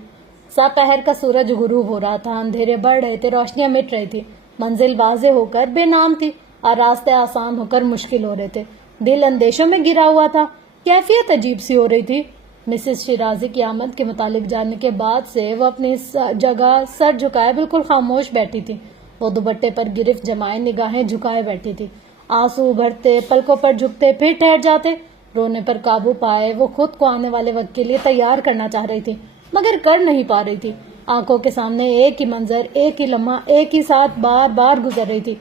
سپہر کا سورج غروب ہو رہا تھا، اندھیرے بڑھ رہے تھے، روشنیاں مٹ رہی تھی، منزل واضح ہو کر بے نام تھی اور راستے آسان ہو کر مشکل ہو رہے تھے۔ دل اندیشوں میں گرا ہوا تھا، کیفیت عجیب سی ہو رہی تھی۔ مسز شیرازی کی آمد کے متعلق جاننے کے بعد سے وہ اپنی جگہ سر جھکائے بالکل خاموش بیٹھی تھی۔ وہ دوپٹے پر گرفت جمائے نگاہیں جھکائے بیٹھی تھی۔ آنسو ابھرتے، پلکوں پر جھکتے، پھر ٹھہر جاتے۔ رونے پر قابو پائے وہ خود کو آنے والے وقت کے لیے تیار کرنا چاہ رہی تھی، مگر کر نہیں پا رہی تھی۔ آنکھوں کے سامنے ایک ہی منظر، ایک ہی لمحہ، ایک ہی ساتھ بار بار گزر رہی تھی۔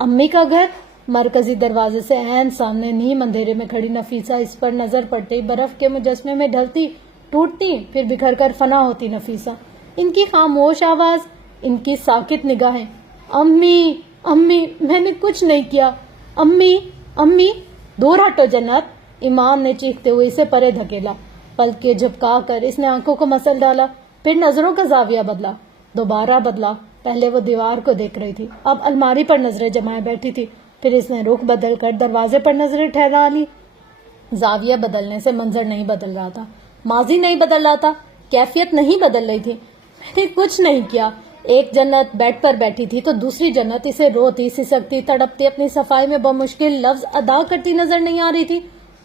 امی کا گھر، مرکزی دروازے سے عین سامنے نیم اندھیرے میں کھڑی نفیسہ، اس پر نظر پڑتے ہی برف کے مجسمے میں ڈھلتی، ٹوٹتی، پھر بکھر کر فنا ہوتی نفیسہ۔ ان کی خاموش آواز، ان کی ساکت نگاہیں۔ امی، امی، میں نے کچھ نہیں کیا، امی، امی، دور ہٹو جنت۔ امام نے چیختے ہوئے اسے پرے دھکیلا۔ پلکیں جھپکا کر اس نے آنکھوں کو مسل ڈالا، پھر نظروں کا زاویہ بدلا، دوبارہ بدلا۔ پہلے وہ دیوار کو دیکھ رہی تھی، اب الماری پر نظریں جمائے بیٹھی تھی، پھر اس نے رخ بدل کر دروازے پر نظریں ٹھہرا لی۔ زاویہ بدلنے سے منظر نہیں بدل رہا تھا، ماضی نہیں بدل رہا تھا، کیفیت نہیں بدل رہی تھی۔ میں نے کچھ نہیں کیا۔ ایک جنت بیڈ پر بیٹھی تھی تو دوسری جنت اسے روتی، سسکتی، تڑپتی، اپنی صفائی میں بمشکل لفظ ادا کرتی نظر نہیں آ رہی تھی۔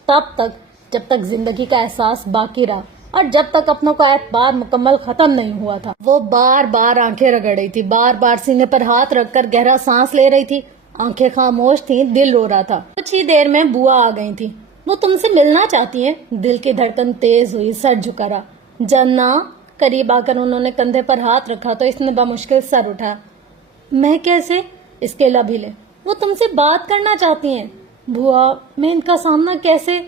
تب تک جب تک زندگی کا احساس باقی رہا اور جب تک اپنوں کا اعتبار مکمل ختم نہیں ہوا تھا۔ وہ بار بار آنکھیں رگڑ رہی تھی، بار بار سینے پر ہاتھ رکھ کر گہرا سانس لے رہی تھی۔ آنکھیں خاموش تھیں، دل رو رہا تھا۔ کچھ ہی دیر میں بوا آ گئی تھی۔ وہ تم سے ملنا چاہتی ہیں۔ دل کی دھڑکن تیز ہوئی، سر جھکا رہا۔ جنا، قریب آ کر انہوں نے کندھے پر ہاتھ رکھا تو اس نے بمشکل سر اٹھایا۔ میں کیسے؟ اس کے لب ہلے۔ وہ تم سے بات کرنا چاہتی ہیں۔ بوا، میں ان کا سامنا کیسے؟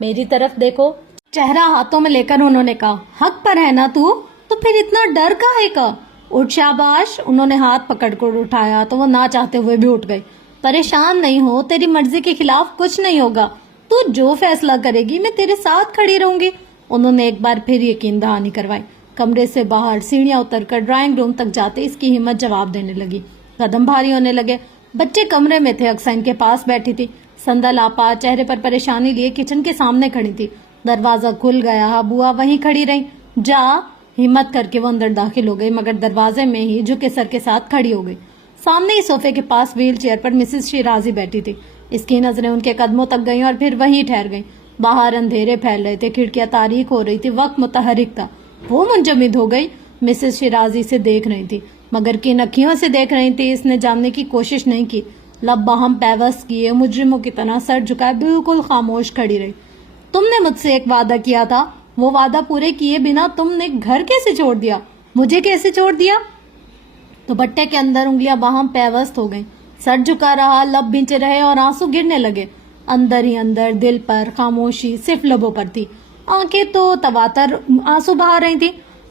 میری طرف دیکھو۔ چہرہ ہاتھوں میں لے کر انہوں نے کہا، حق پر ہے نا تو پھر اتنا ڈر کاہے کا؟ اٹھ شاباش۔ انہوں نے ہاتھ پکڑ کر اٹھایا تو وہ نہ چاہتے ہوئے بھی اٹھ گئی۔ پریشان نہیں ہو، تیری مرضی کے خلاف کچھ نہیں ہوگا، تو جو فیصلہ کرے گی میں تیرے ساتھ کھڑی رہوں گی۔ انہوں نے ایک بار پھر یقین دہانی کروائی۔ کمرے سے باہر سیڑھیاں اتر کر ڈرائنگ روم تک جاتے اس کی ہمت جواب دینے لگی، قدم بھاری ہونے لگے۔ بچے کمرے میں تھے، اقصی ان کے پاس بیٹھی تھی۔ سندل آپا چہرے پر پریشانی لیے کچن کے سامنے کھڑی تھی۔ دروازہ کھل گیا، بوا وہیں کھڑی رہی۔ جا، ہمت کر کے وہ اندر داخل ہو گئی، مگر دروازے میں ہی جھکے سر کے ساتھ کھڑی ہو گئی۔ سامنے ہی صوفے کے پاس ویل چیئر پر مسز شیرازی بیٹھی تھی۔ اس کی نظریں ان کے قدموں تک گئیں اور پھر وہیں ٹھہر گئیں۔ باہر اندھیرے پھیل رہے تھے، کھڑکیاں تاریک ہو رہی تھی، وقت متحرک تھا۔ وہ منجمد ہو گئی، مسز شیرازی سے دیکھ رہی تھی، مگر کن اکھیوں سے دیکھ رہی تھی اس نے جاننے کی کوشش نہیں کی۔ لب باہم پیوست کیے مجرموں کی طرح سر جھکائے بالکل خاموش کھڑی رہی۔ تم نے مجھ سے ایک وعدہ کیا تھا، وہ وعدہ پورے کیے بنا تم نے گھر کیسے چھوڑ دیا؟ مجھے کیسے چھوڑ دیا؟ دوپٹے کے اندر انگلیاں باہم پیوست ہو گئیں، سر جھکا رہا، لب بھینچے رہے اور آنسو گرنے لگے۔ اندر ہی اندر دل پر خاموشی صرف لبوں پر تھی، آنکھیں تو تواتر آنسو بہا رہی تھی۔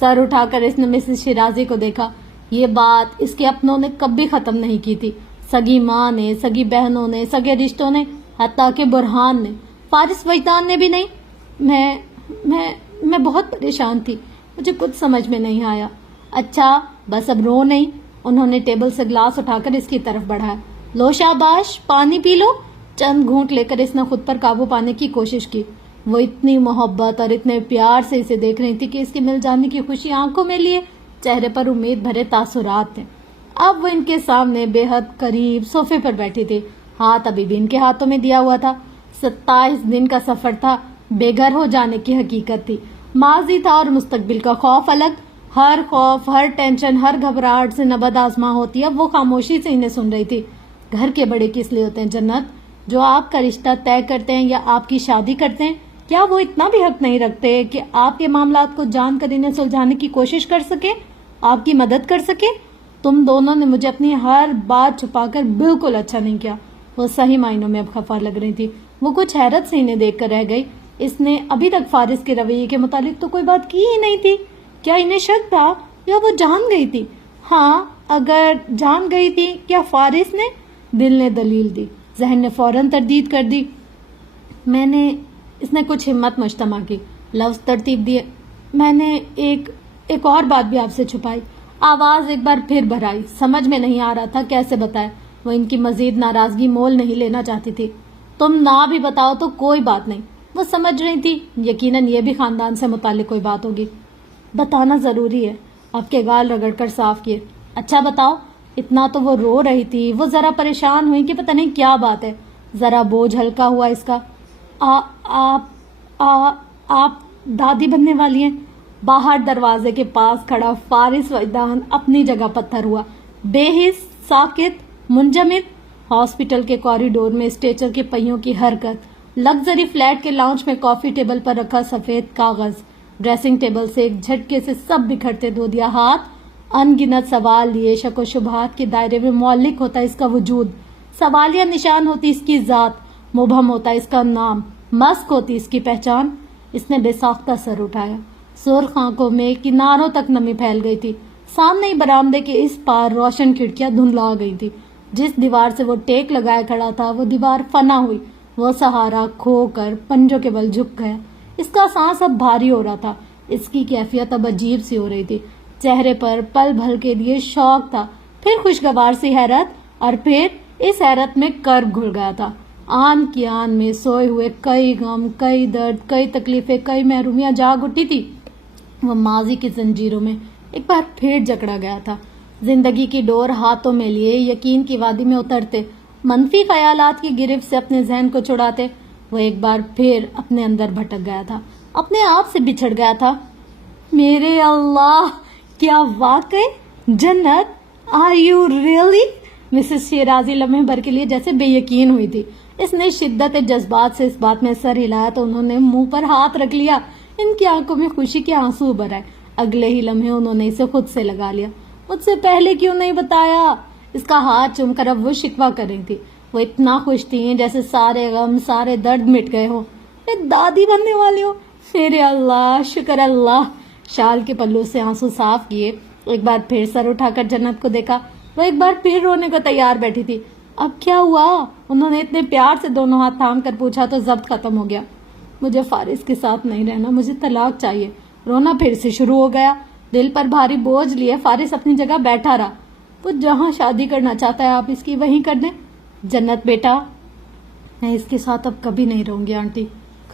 سر اٹھا کر اس نے مسز شیرازی کو دیکھا. یہ بات اس کے اپنوں نے کبھی ختم نہیں کی تھی. سگی ماں نے، سگی بہنوں نے، سگے رشتوں نے، حتیٰ کہ برہان نے، فارس وجدان نے بھی نہیں. میں بہت پریشان تھی. مجھے کچھ سمجھ میں نہیں آیا. اچھا بس اب رو نہیں. انہوں نے ٹیبل سے گلاس اٹھا کر اس کی طرف بڑھایا. لو شاباش، پانی پی لو. چند گھونٹ لے کر اس نے خود پر قابو پانے کی کوشش کی. وہ اتنی محبت اور اتنے پیار سے اسے دیکھ رہی تھی کہ اس کے مل جانے کی خوشی آنکھوں میں لیے چہرے پر امید بھرے تاثرات تھے. اب وہ ان کے سامنے بے حد قریب صوفے پر بیٹھی تھی. ہاتھ ابھی بھی ان کے ہاتھوں میں دیا ہوا تھا. 27 دن کا سفر تھا. بے گھر ہو جانے کی حقیقت تھی. ماضی تھا اور مستقبل کا خوف الگ. ہر خوف، ہر ٹینشن، ہر گھبراہٹ سے نبض آزما ہوتی ہے. اب وہ خاموشی سے انہیں سن رہی تھی. گھر کے بڑے کس لیے ہوتے ہیں جنت؟ جو آپ کا رشتہ طے کرتے ہیں یا آپ کی شادی کرتے ہیں. کیا وہ اتنا بھی حق نہیں رکھتے کہ آپ کے معاملات کو جان کر انہیں سلجھانے کی کوشش کر سکے، آپ کی مدد کر سکے؟ تم دونوں نے مجھے اپنی ہر بات چھپا کر بالکل اچھا نہیں کیا. وہ صحیح معنوں میں اب خفا لگ رہی تھی. وہ کچھ حیرت سے انہیں دیکھ کر رہ گئی. اس نے ابھی تک فارس کے رویے کے متعلق تو کوئی بات کی ہی نہیں تھی. کیا انہیں شک تھا یا وہ جان گئی تھی؟ ہاں اگر جان گئی تھی. کیا فارس نے؟ دل نے دلیل دی، ذہن نے فوراً تردید کر دی. اس نے کچھ ہمت مجتمع کی، لفظ ترتیب دیے. میں نے ایک اور بات بھی آپ سے چھپائی. آواز ایک بار پھر بھرائی. سمجھ میں نہیں آ رہا تھا کیسے بتائے. وہ ان کی مزید ناراضگی مول نہیں لینا چاہتی تھی. تم نہ بھی بتاؤ تو کوئی بات نہیں. وہ سمجھ رہی تھی یقیناً یہ بھی خاندان سے متعلق کوئی بات ہوگی. بتانا ضروری ہے. آپ کے گال رگڑ کر صاف کیے. اچھا بتاؤ. اتنا تو وہ رو رہی تھی. وہ ذرا پریشان ہوئی کہ پتہ نہیں کیا بات ہے. ذرا بوجھ ہلکا ہوا اس کا. آپ دادی بننے والی ہیں. باہر دروازے کے پاس کھڑا فارس وجدان اپنی جگہ پتھر ہوا، بے حس، ساکت، منجمد. ہاسپٹل کے کوریڈور میں اسٹریچر کے پہیوں کی حرکت، لگژری فلیٹ کے لاؤنج میں کافی ٹیبل پر رکھا سفید کاغذ، ڈریسنگ ٹیبل سے ایک جھٹکے سے سب بکھرتے دھو دیا ہاتھ. ان گنت سوال لیے شک و شبہات کے دائرے میں معلق ہوتا اس کا وجود، سوالیہ نشان ہوتی اس کی ذات، مبہم ہوتا اس کا نام، مسک ہوتی اس کی پہچان. اس نے بے ساختہ سر اٹھایا. سرخ آنکھوں میں کناروں تک نمی پھیل گئی تھی. سامنے ہی برآمدے کے اس پار روشن کھڑکیاں دھندلا گئی تھی. جس دیوار سے وہ ٹیک لگائے کھڑا تھا وہ دیوار فنا ہوئی. وہ سہارا کھو کر پنجوں کے بل جھک گیا. اس کا سانس اب بھاری ہو رہا تھا. اس کی کیفیت اب عجیب سی ہو رہی تھی. چہرے پر پل بھر کے لیے شوق تھا، پھر خوشگوار سی حیرت، اور پھر اس حیرت میں کرب گھل گیا تھا. آن کی آن میں سوئے ہوئے کئی غم، کئی درد، کئی تکلیفیں، کئی محرومیاں جاگ اٹھی تھی. وہ ماضی کی زنجیروں میں ایک بار پھر جکڑا گیا تھا. زندگی کی ڈور ہاتھوں میں لیے یقین کی وادی میں اترتے، منفی خیالات کی گرفت سے اپنے ذہن کو چھڑاتے، وہ ایک بار پھر اپنے اندر بھٹک گیا تھا، اپنے آپ سے بچھڑ گیا تھا. میرے اللہ، کیا واقعی جنت؟ Are you really? Mrs Shirazi لمحے بھر کے لیے جیسے بے یقین ہوئی تھی. اس نے شدت جذبات سے اس بات میں سر ہلایا تو انہوں نے منہ پر ہاتھ رکھ لیا. ان کی آنکھوں میں خوشی کے آنسو ابھر آئے. اگلے ہی لمحے انہوں نے اسے خود سے لگا لیا. مجھ سے پہلے کیوں نہیں بتایا؟ اس کا ہاتھ چوم کر اب وہ شکوہ کر رہی تھی. وہ اتنا خوش تھی جیسے سارے غم، سارے درد مٹ گئے ہوں. میں دادی بننے والی ہوں. میرے اللہ، شکر اللہ. شال کے پلو سے آنسو صاف کیے. ایک بار پھر سر اٹھا کر جنت کو دیکھا. وہ ایک بار پھر رونے کو تیار بیٹھی تھی. اب کیا ہوا؟ انہوں نے اتنے پیار سے دونوں ہاتھ تھام کر پوچھا تو ضبط ختم ہو گیا. مجھے فارس کے ساتھ نہیں رہنا، مجھے طلاق چاہیے. رونا پھر سے شروع ہو گیا. دل پر بھاری بوجھ لیے فارس اپنی جگہ بیٹھا رہا. وہ جہاں شادی کرنا چاہتا ہے آپ اس کی وہیں کر دیں. جنت بیٹا، میں اس کے ساتھ اب کبھی نہیں رہوں گی آنٹی،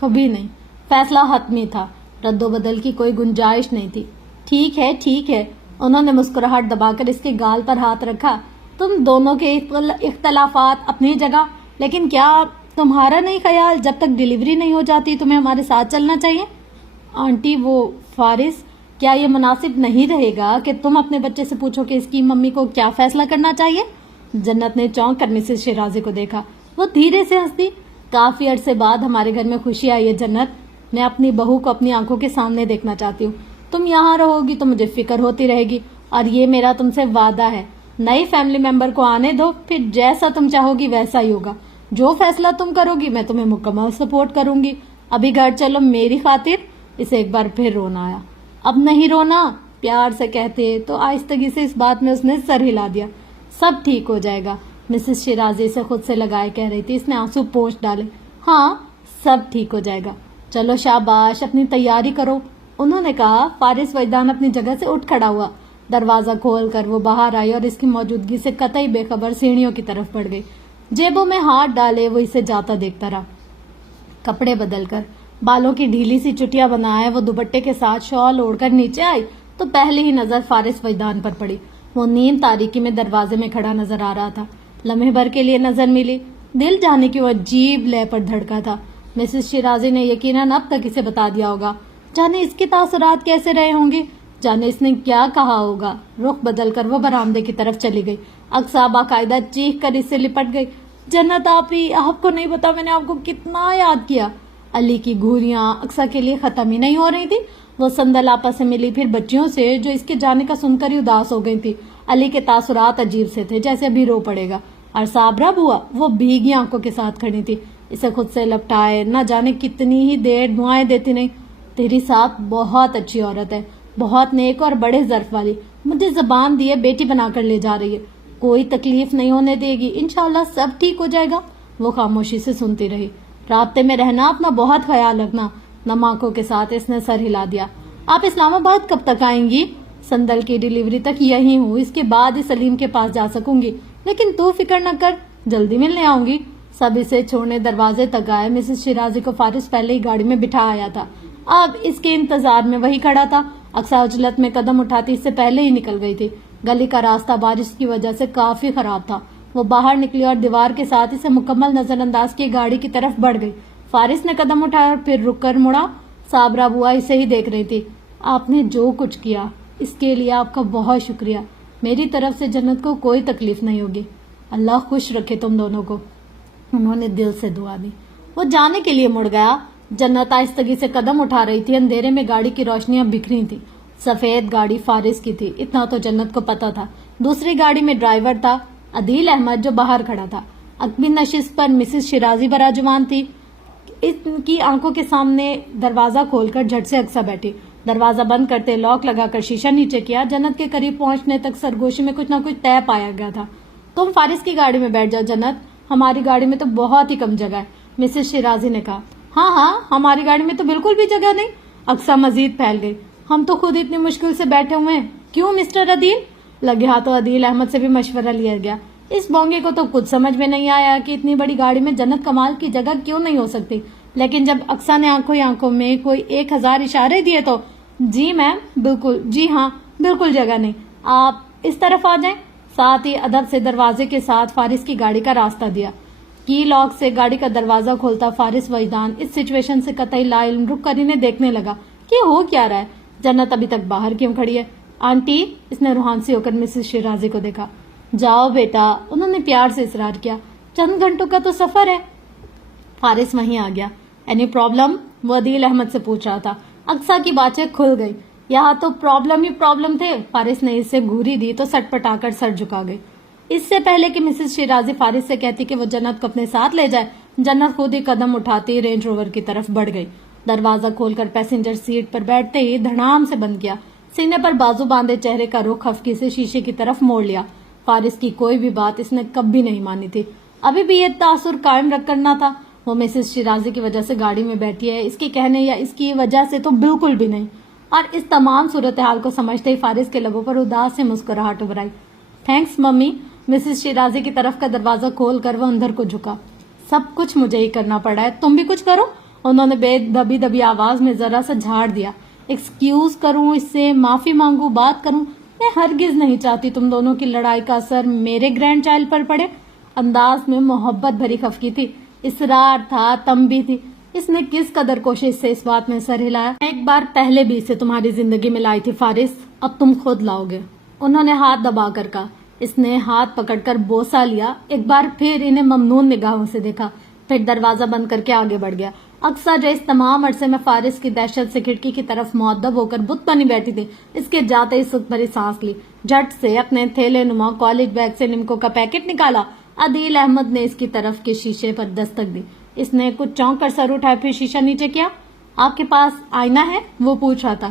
کبھی نہیں. فیصلہ حتمی تھا، رد و بدل کی کوئی گنجائش نہیں تھی. ٹھیک ہے ٹھیک ہے. انہوں نے مسکراہٹ دبا کر اس کے گال پر ہاتھ رکھا. تم دونوں کے اختلافات اپنی جگہ، لیکن کیا تمہارا نہیں خیال جب تک ڈیلیوری نہیں ہو جاتی تمہیں ہمارے ساتھ چلنا چاہیے؟ آنٹی وہ فارس، کیا یہ مناسب نہیں رہے گا کہ تم اپنے بچے سے پوچھو کہ اس کی ممی کو کیا فیصلہ کرنا چاہیے؟ جنت نے چونک کر مسز شیرازی کو دیکھا. وہ دھیرے سے ہنسی. کافی عرصے بعد ہمارے گھر میں خوشی آئی ہے جنت. میں اپنی بہو کو اپنی آنکھوں کے سامنے دیکھنا چاہتی ہوں. تم یہاں رہو گی تو مجھے فکر ہوتی رہے گی، اور یہ میرا تم سے وعدہ ہے. نئی فیملی ممبر کو آنے دو، پھر جیسا تم چاہو گی ویسا ہی ہوگا. جو فیصلہ تم کرو گی میں تمہیں مکمل سپورٹ کروں گی. ابھی گھر چلو میری خاطر. اسے ایک بار پھر رونا آیا. اب نہیں رونا, پیار سے کہتے تو آہستگی سے اس بات میں اس نے سر ہلا دیا. سب ٹھیک ہو جائے گا. مسز شیرازی سے خود سے لگائے کہہ رہی تھی. اس نے آنسو پوچھ ڈالے. ہاں سب ٹھیک ہو جائے گا, چلو شاباش, اپنی تیاری کرو, انہوں نے کہا. فارس وجدان اپنی جگہ سے اٹھ کھڑا ہوا. دروازہ کھول کر وہ باہر آئی اور اس کی موجودگی سے قطعی بے خبر سیڑھیوں کی طرف بڑھ گئی. جیبوں میں ہاتھ ڈالے وہ اسے جاتا دیکھتا رہا. کپڑے بدل کر, بالوں کی ڈھیلی سی چٹیاں بنائے وہ دوپٹے کے ساتھ شال اوڑھ کر نیچے آئی تو پہلی ہی نظر فارس وجدان پر پڑی. وہ نیم تاریکی میں دروازے میں کھڑا نظر آ رہا تھا. لمحے بھر کے لیے نظر ملی. دل جانے کی وہ عجیب لے پر دھڑکا تھا. مسز شیرازی نے یقیناً اب تک اسے بتا دیا ہوگا. جانے اس کے تاثرات کیسے رہے ہوں گے, جانے اس نے کیا کہا ہوگا. رخ بدل کر وہ برآمدے کی طرف چلی گئی. اقصیٰ باقاعدہ چیخ کر اس سے لپٹ گئی. جنت آپی, آپ کو نہیں پتا میں نے آپ کو کتنا یاد کیا. علی کی گھوریاں اقصیٰ کے لیے ختم ہی نہیں ہو رہی تھی. وہ سندل آپا سے ملی, پھر بچیوں سے جو اس کے جانے کا سن کر ہی اداس ہو گئی تھی. علی کے تاثرات عجیب سے تھے, جیسے ابھی رو پڑے گا. اور صابرہ بوا, وہ بھیگی آنکھوں کے ساتھ کھڑی تھی. اسے خود سے لپٹائے نہ جانے کتنی ہی دیر دعائیں دیتی نہیں. تیری ساتھ بہت اچھی عورت ہے, بہت نیک اور بڑے ظرف والی, مجھے زبان دیے بیٹی بنا کر لے جا رہی ہے, کوئی تکلیف نہیں ہونے دے گی, انشاءاللہ سب ٹھیک ہو جائے گا. وہ خاموشی سے سنتی رہی. رابطے میں رہنا, اپنا بہت خیال رکھنا. نم آنکھوں کے ساتھ اس نے سر ہلا دیا. آپ اسلام آباد کب تک آئیں گی؟ سندل کی ڈیلیوری تک یہی ہوں, اس کے بعد ہی سلیم کے پاس جا سکوں گی, لیکن تو فکر نہ کر, جلدی ملنے آؤں گی. سب اسے چھوڑنے دروازے تک آئے. مسز شیرازی کو فارس پہلے ہی گاڑی میں بٹھا آیا تھا. اب اس کے انتظار میں وہی کھڑا تھا. اقصیٰ عجلت میں قدم اٹھاتی اس سے پہلے ہی نکل گئی تھی. گلی کا راستہ بارش کی وجہ سے کافی خراب تھا. وہ باہر نکلی اور دیوار کے ساتھ اسے مکمل نظر انداز کی گاڑی کی طرف بڑھ گئی. فارس نے قدم اٹھایا, پھر رک کر مڑا. صابرہ بوا اسے ہی دیکھ رہی تھی. آپ نے جو کچھ کیا اس کے لیے آپ کا بہت شکریہ. میری طرف سے جنت کو کوئی تکلیف نہیں ہوگی. اللہ خوش رکھے تم دونوں کو. انہوں نے دل سے دعا دی. وہ جانے کے لیے مڑ گیا. جنت آہستگی سے قدم اٹھا رہی تھی. اندھیرے میں گاڑی کی روشنیاں بکھری تھی. سفید گاڑی فارس کی تھی, اتنا تو جنت کو پتا تھا. دوسری گاڑی میں ڈرائیور تھا عدیل احمد, جو باہر کھڑا تھا. عقبی نشست پر مسز شیرازی براجمان تھی. ان کی آنکھوں کے سامنے دروازہ کھول کر جھٹ سے اقصیٰ بیٹھی. دروازہ بند کرتے لاک لگا کر شیشہ نیچے کیا. جنت کے قریب پہنچنے تک سرگوشی میں کچھ نہ کچھ طے پایا گیا تھا. تم فارس کی گاڑی میں بیٹھ جاؤ جنت, ہماری گاڑی میں تو بہت ہی کم جگہ ہے, مسز شیرازی نے کہا. ہاں ہماری گاڑی میں تو بالکل بھی جگہ نہیں. اقصیٰ مزید پھیل گئی. ہم تو خود اتنی مشکل سے بیٹھے ہوئے ہیں. کیوں مسٹر عدیل؟ لگے ہاتھوں عدیل احمد سے بھی مشورہ لیا گیا. اس بونگے کو تو کچھ سمجھ میں نہیں آیا کہ اتنی بڑی گاڑی میں جنت کمال کی جگہ کیوں نہیں ہو سکتی. لیکن جب اقصیٰ نے آنکھوں میں کوئی 1000 اشارے دیے تو جی میم بالکل, جی ہاں بالکل جگہ نہیں, آپ اس طرف آ جائیں. ساتھ ہی ادب سے دروازے کے ساتھ فارس کی گاڑی کا راستہ دیا. کی لاک سے گاڑی کا دروازہ کھولتا فارس وجدان اس سچویشن سے قطعی لا علم رک کر انہیں دیکھنے لگا کہ ہو کیا رہا ہے. جنت ابھی تک باہر کیوں کھڑی ہے؟ آنٹی, اس نے روحانسی ہو کر مسز شیرازی کو دیکھا. جاؤ بیٹا, انہوں نے پیار سے اصرار کیا, چند گھنٹوں کا تو سفر ہے. فارس وہیں آ گیا. Any problem? وہ عدیل احمد سے پوچھ رہا تھا. اقصیٰ کی باتیں کھل گئی. یہاں تو پرابلم ہی پرابلم تھے. فارس نے اسے گھوری دی تو سٹ پٹا کر سر جھکا گئی. اس سے پہلے کہ مسز شیرازی فارس سے کہتی کہ وہ جنت کو اپنے ساتھ لے جائے, جنت خود ہی قدم اٹھاتی رینج روور کی طرف بڑھ گئی. دروازہ کھول کر پیسنجر سیٹ پر بیٹھتے ہی دھڑام سے بند کیا. سینے پر بازو باندھے چہرے کا رخ خفگی سے شیشے کی طرف موڑ لیا. فارس کی کوئی بھی بات اس نے کبھی نہیں مانی تھی. ابھی بھی یہ تاثر قائم رکھ کرنا تھا. وہ مسز شیرازی کی وجہ سے گاڑی میں بیٹھی ہے, اس کی کہنے یا اس کی وجہ سے تو بالکل بھی نہیں. اور اس تمام صورتحال کو سمجھتے ہی فارس کے لبوں پر اداس سے مسکراہٹ ابھر آئی. Thanks mummy. مسز شیرازی کی طرف کا دروازہ کھول کر وہ اندر کو جھکا. سب کچھ مجھے ہی کرنا پڑا ہے, تم بھی کچھ کرو. انہوں نے بے دبی دبی آواز میں ذرا سا جھاڑ دیا. ایکسکیوز کروں, اس سے معافی مانگوں, بات کروں؟ میں ہرگز نہیں چاہتی تم دونوں کی لڑائی کا اثر میرے گرینڈ چائلڈ پر پڑے. انداز میں محبت بھری خفگی تھی, اصرار تھا, تنبیہ تھی. اس نے کس قدر کوشش سے اس بات میں سر ہلایا. ایک بار پہلے بھی اسے تمہاری زندگی میں لائی تھی فارس, اب تم خود لاؤ گے. انہوں نے ہاتھ دبا کر کہا. اس نے ہاتھ پکڑ کر بوسہ لیا. ایک بار پھر انہیں ممنون نگاہوں سے دیکھا, پھر دروازہ بند کر کے آگے بڑھ گیا. اکثر جو اس تمام عرصے میں فارس کی دہشت سے کھڑکی کی طرف مؤدب ہو کر بت بنی بیٹھی تھی, اس کے جاتے ہی سکھ بھری سانس لی. جھٹ سے اپنے تھیلے نما کالج بیگ سے نمکو کا پیکٹ نکالا. عدیل احمد نے اس کی طرف کے شیشے پر دستک دی. اس نے کچھ چونک کر سر اٹھائے, پھر شیشہ نیچے کیا. آپ کے پاس آئینہ ہے؟ وہ پوچھ رہا تھا.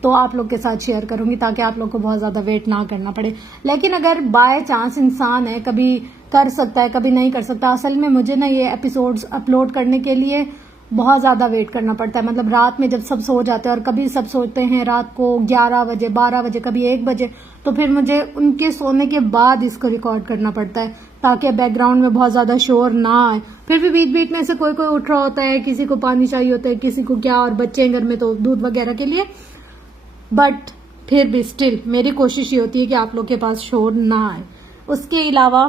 تو آپ لوگ کے ساتھ شیئر کروں گی تاکہ آپ لوگ کو بہت زیادہ ویٹ نہ کرنا پڑے. لیکن اگر بائی چانس انسان ہے کبھی کر سکتا ہے کبھی نہیں کر سکتا. اصل میں مجھے نا یہ ایپیسوڈز اپلوڈ کرنے کے لیے بہت زیادہ ویٹ کرنا پڑتا ہے. مطلب رات میں جب سب سو جاتے ہیں اور کبھی سب سوتے ہیں رات کو 11 بجے 12 بجے کبھی 1 بجے, تو پھر مجھے ان کے سونے کے بعد اس کو ریکارڈ کرنا پڑتا ہے تاکہ بیک گراؤنڈ میں بہت زیادہ شور نہ آئے. پھر بھی بیچ بیچ میں سے کوئی اٹھ رہا ہوتا ہے, کسی کو پانی چاہیے ہوتا ہے, کسی کو کیا, اور بچے ہیں گھر میں تو دودھ وغیرہ کے لیے. بٹ پھر بھی اسٹل میری کوشش یہ ہوتی ہے کہ آپ لوگ کے پاس شور نہ آئے. اس کے علاوہ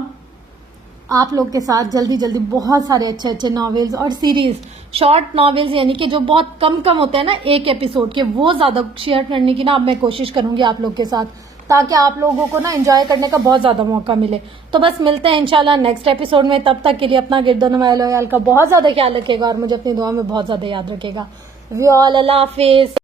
آپ لوگ کے ساتھ جلدی بہت سارے اچھے ناولز اور سیریز, شارٹ ناولز یعنی کہ جو بہت کم ہوتے ہیں نا ایک ایپیسوڈ کے, وہ زیادہ شیئر کرنے کی نا اب میں کوشش کروں گی آپ لوگ کے ساتھ تاکہ آپ لوگوں کو نا انجوائے کرنے کا بہت زیادہ موقع ملے. تو بس ملتے ہیں انشاءاللہ نیکسٹ ایپیسوڈ میں. تب تک کے لیے اپنا گرد و نواح کا بہت زیادہ خیال رکھے گا اور مجھے اپنی دعا میں بہت زیادہ یاد رکھے گا. وی آل اللہ حافظ.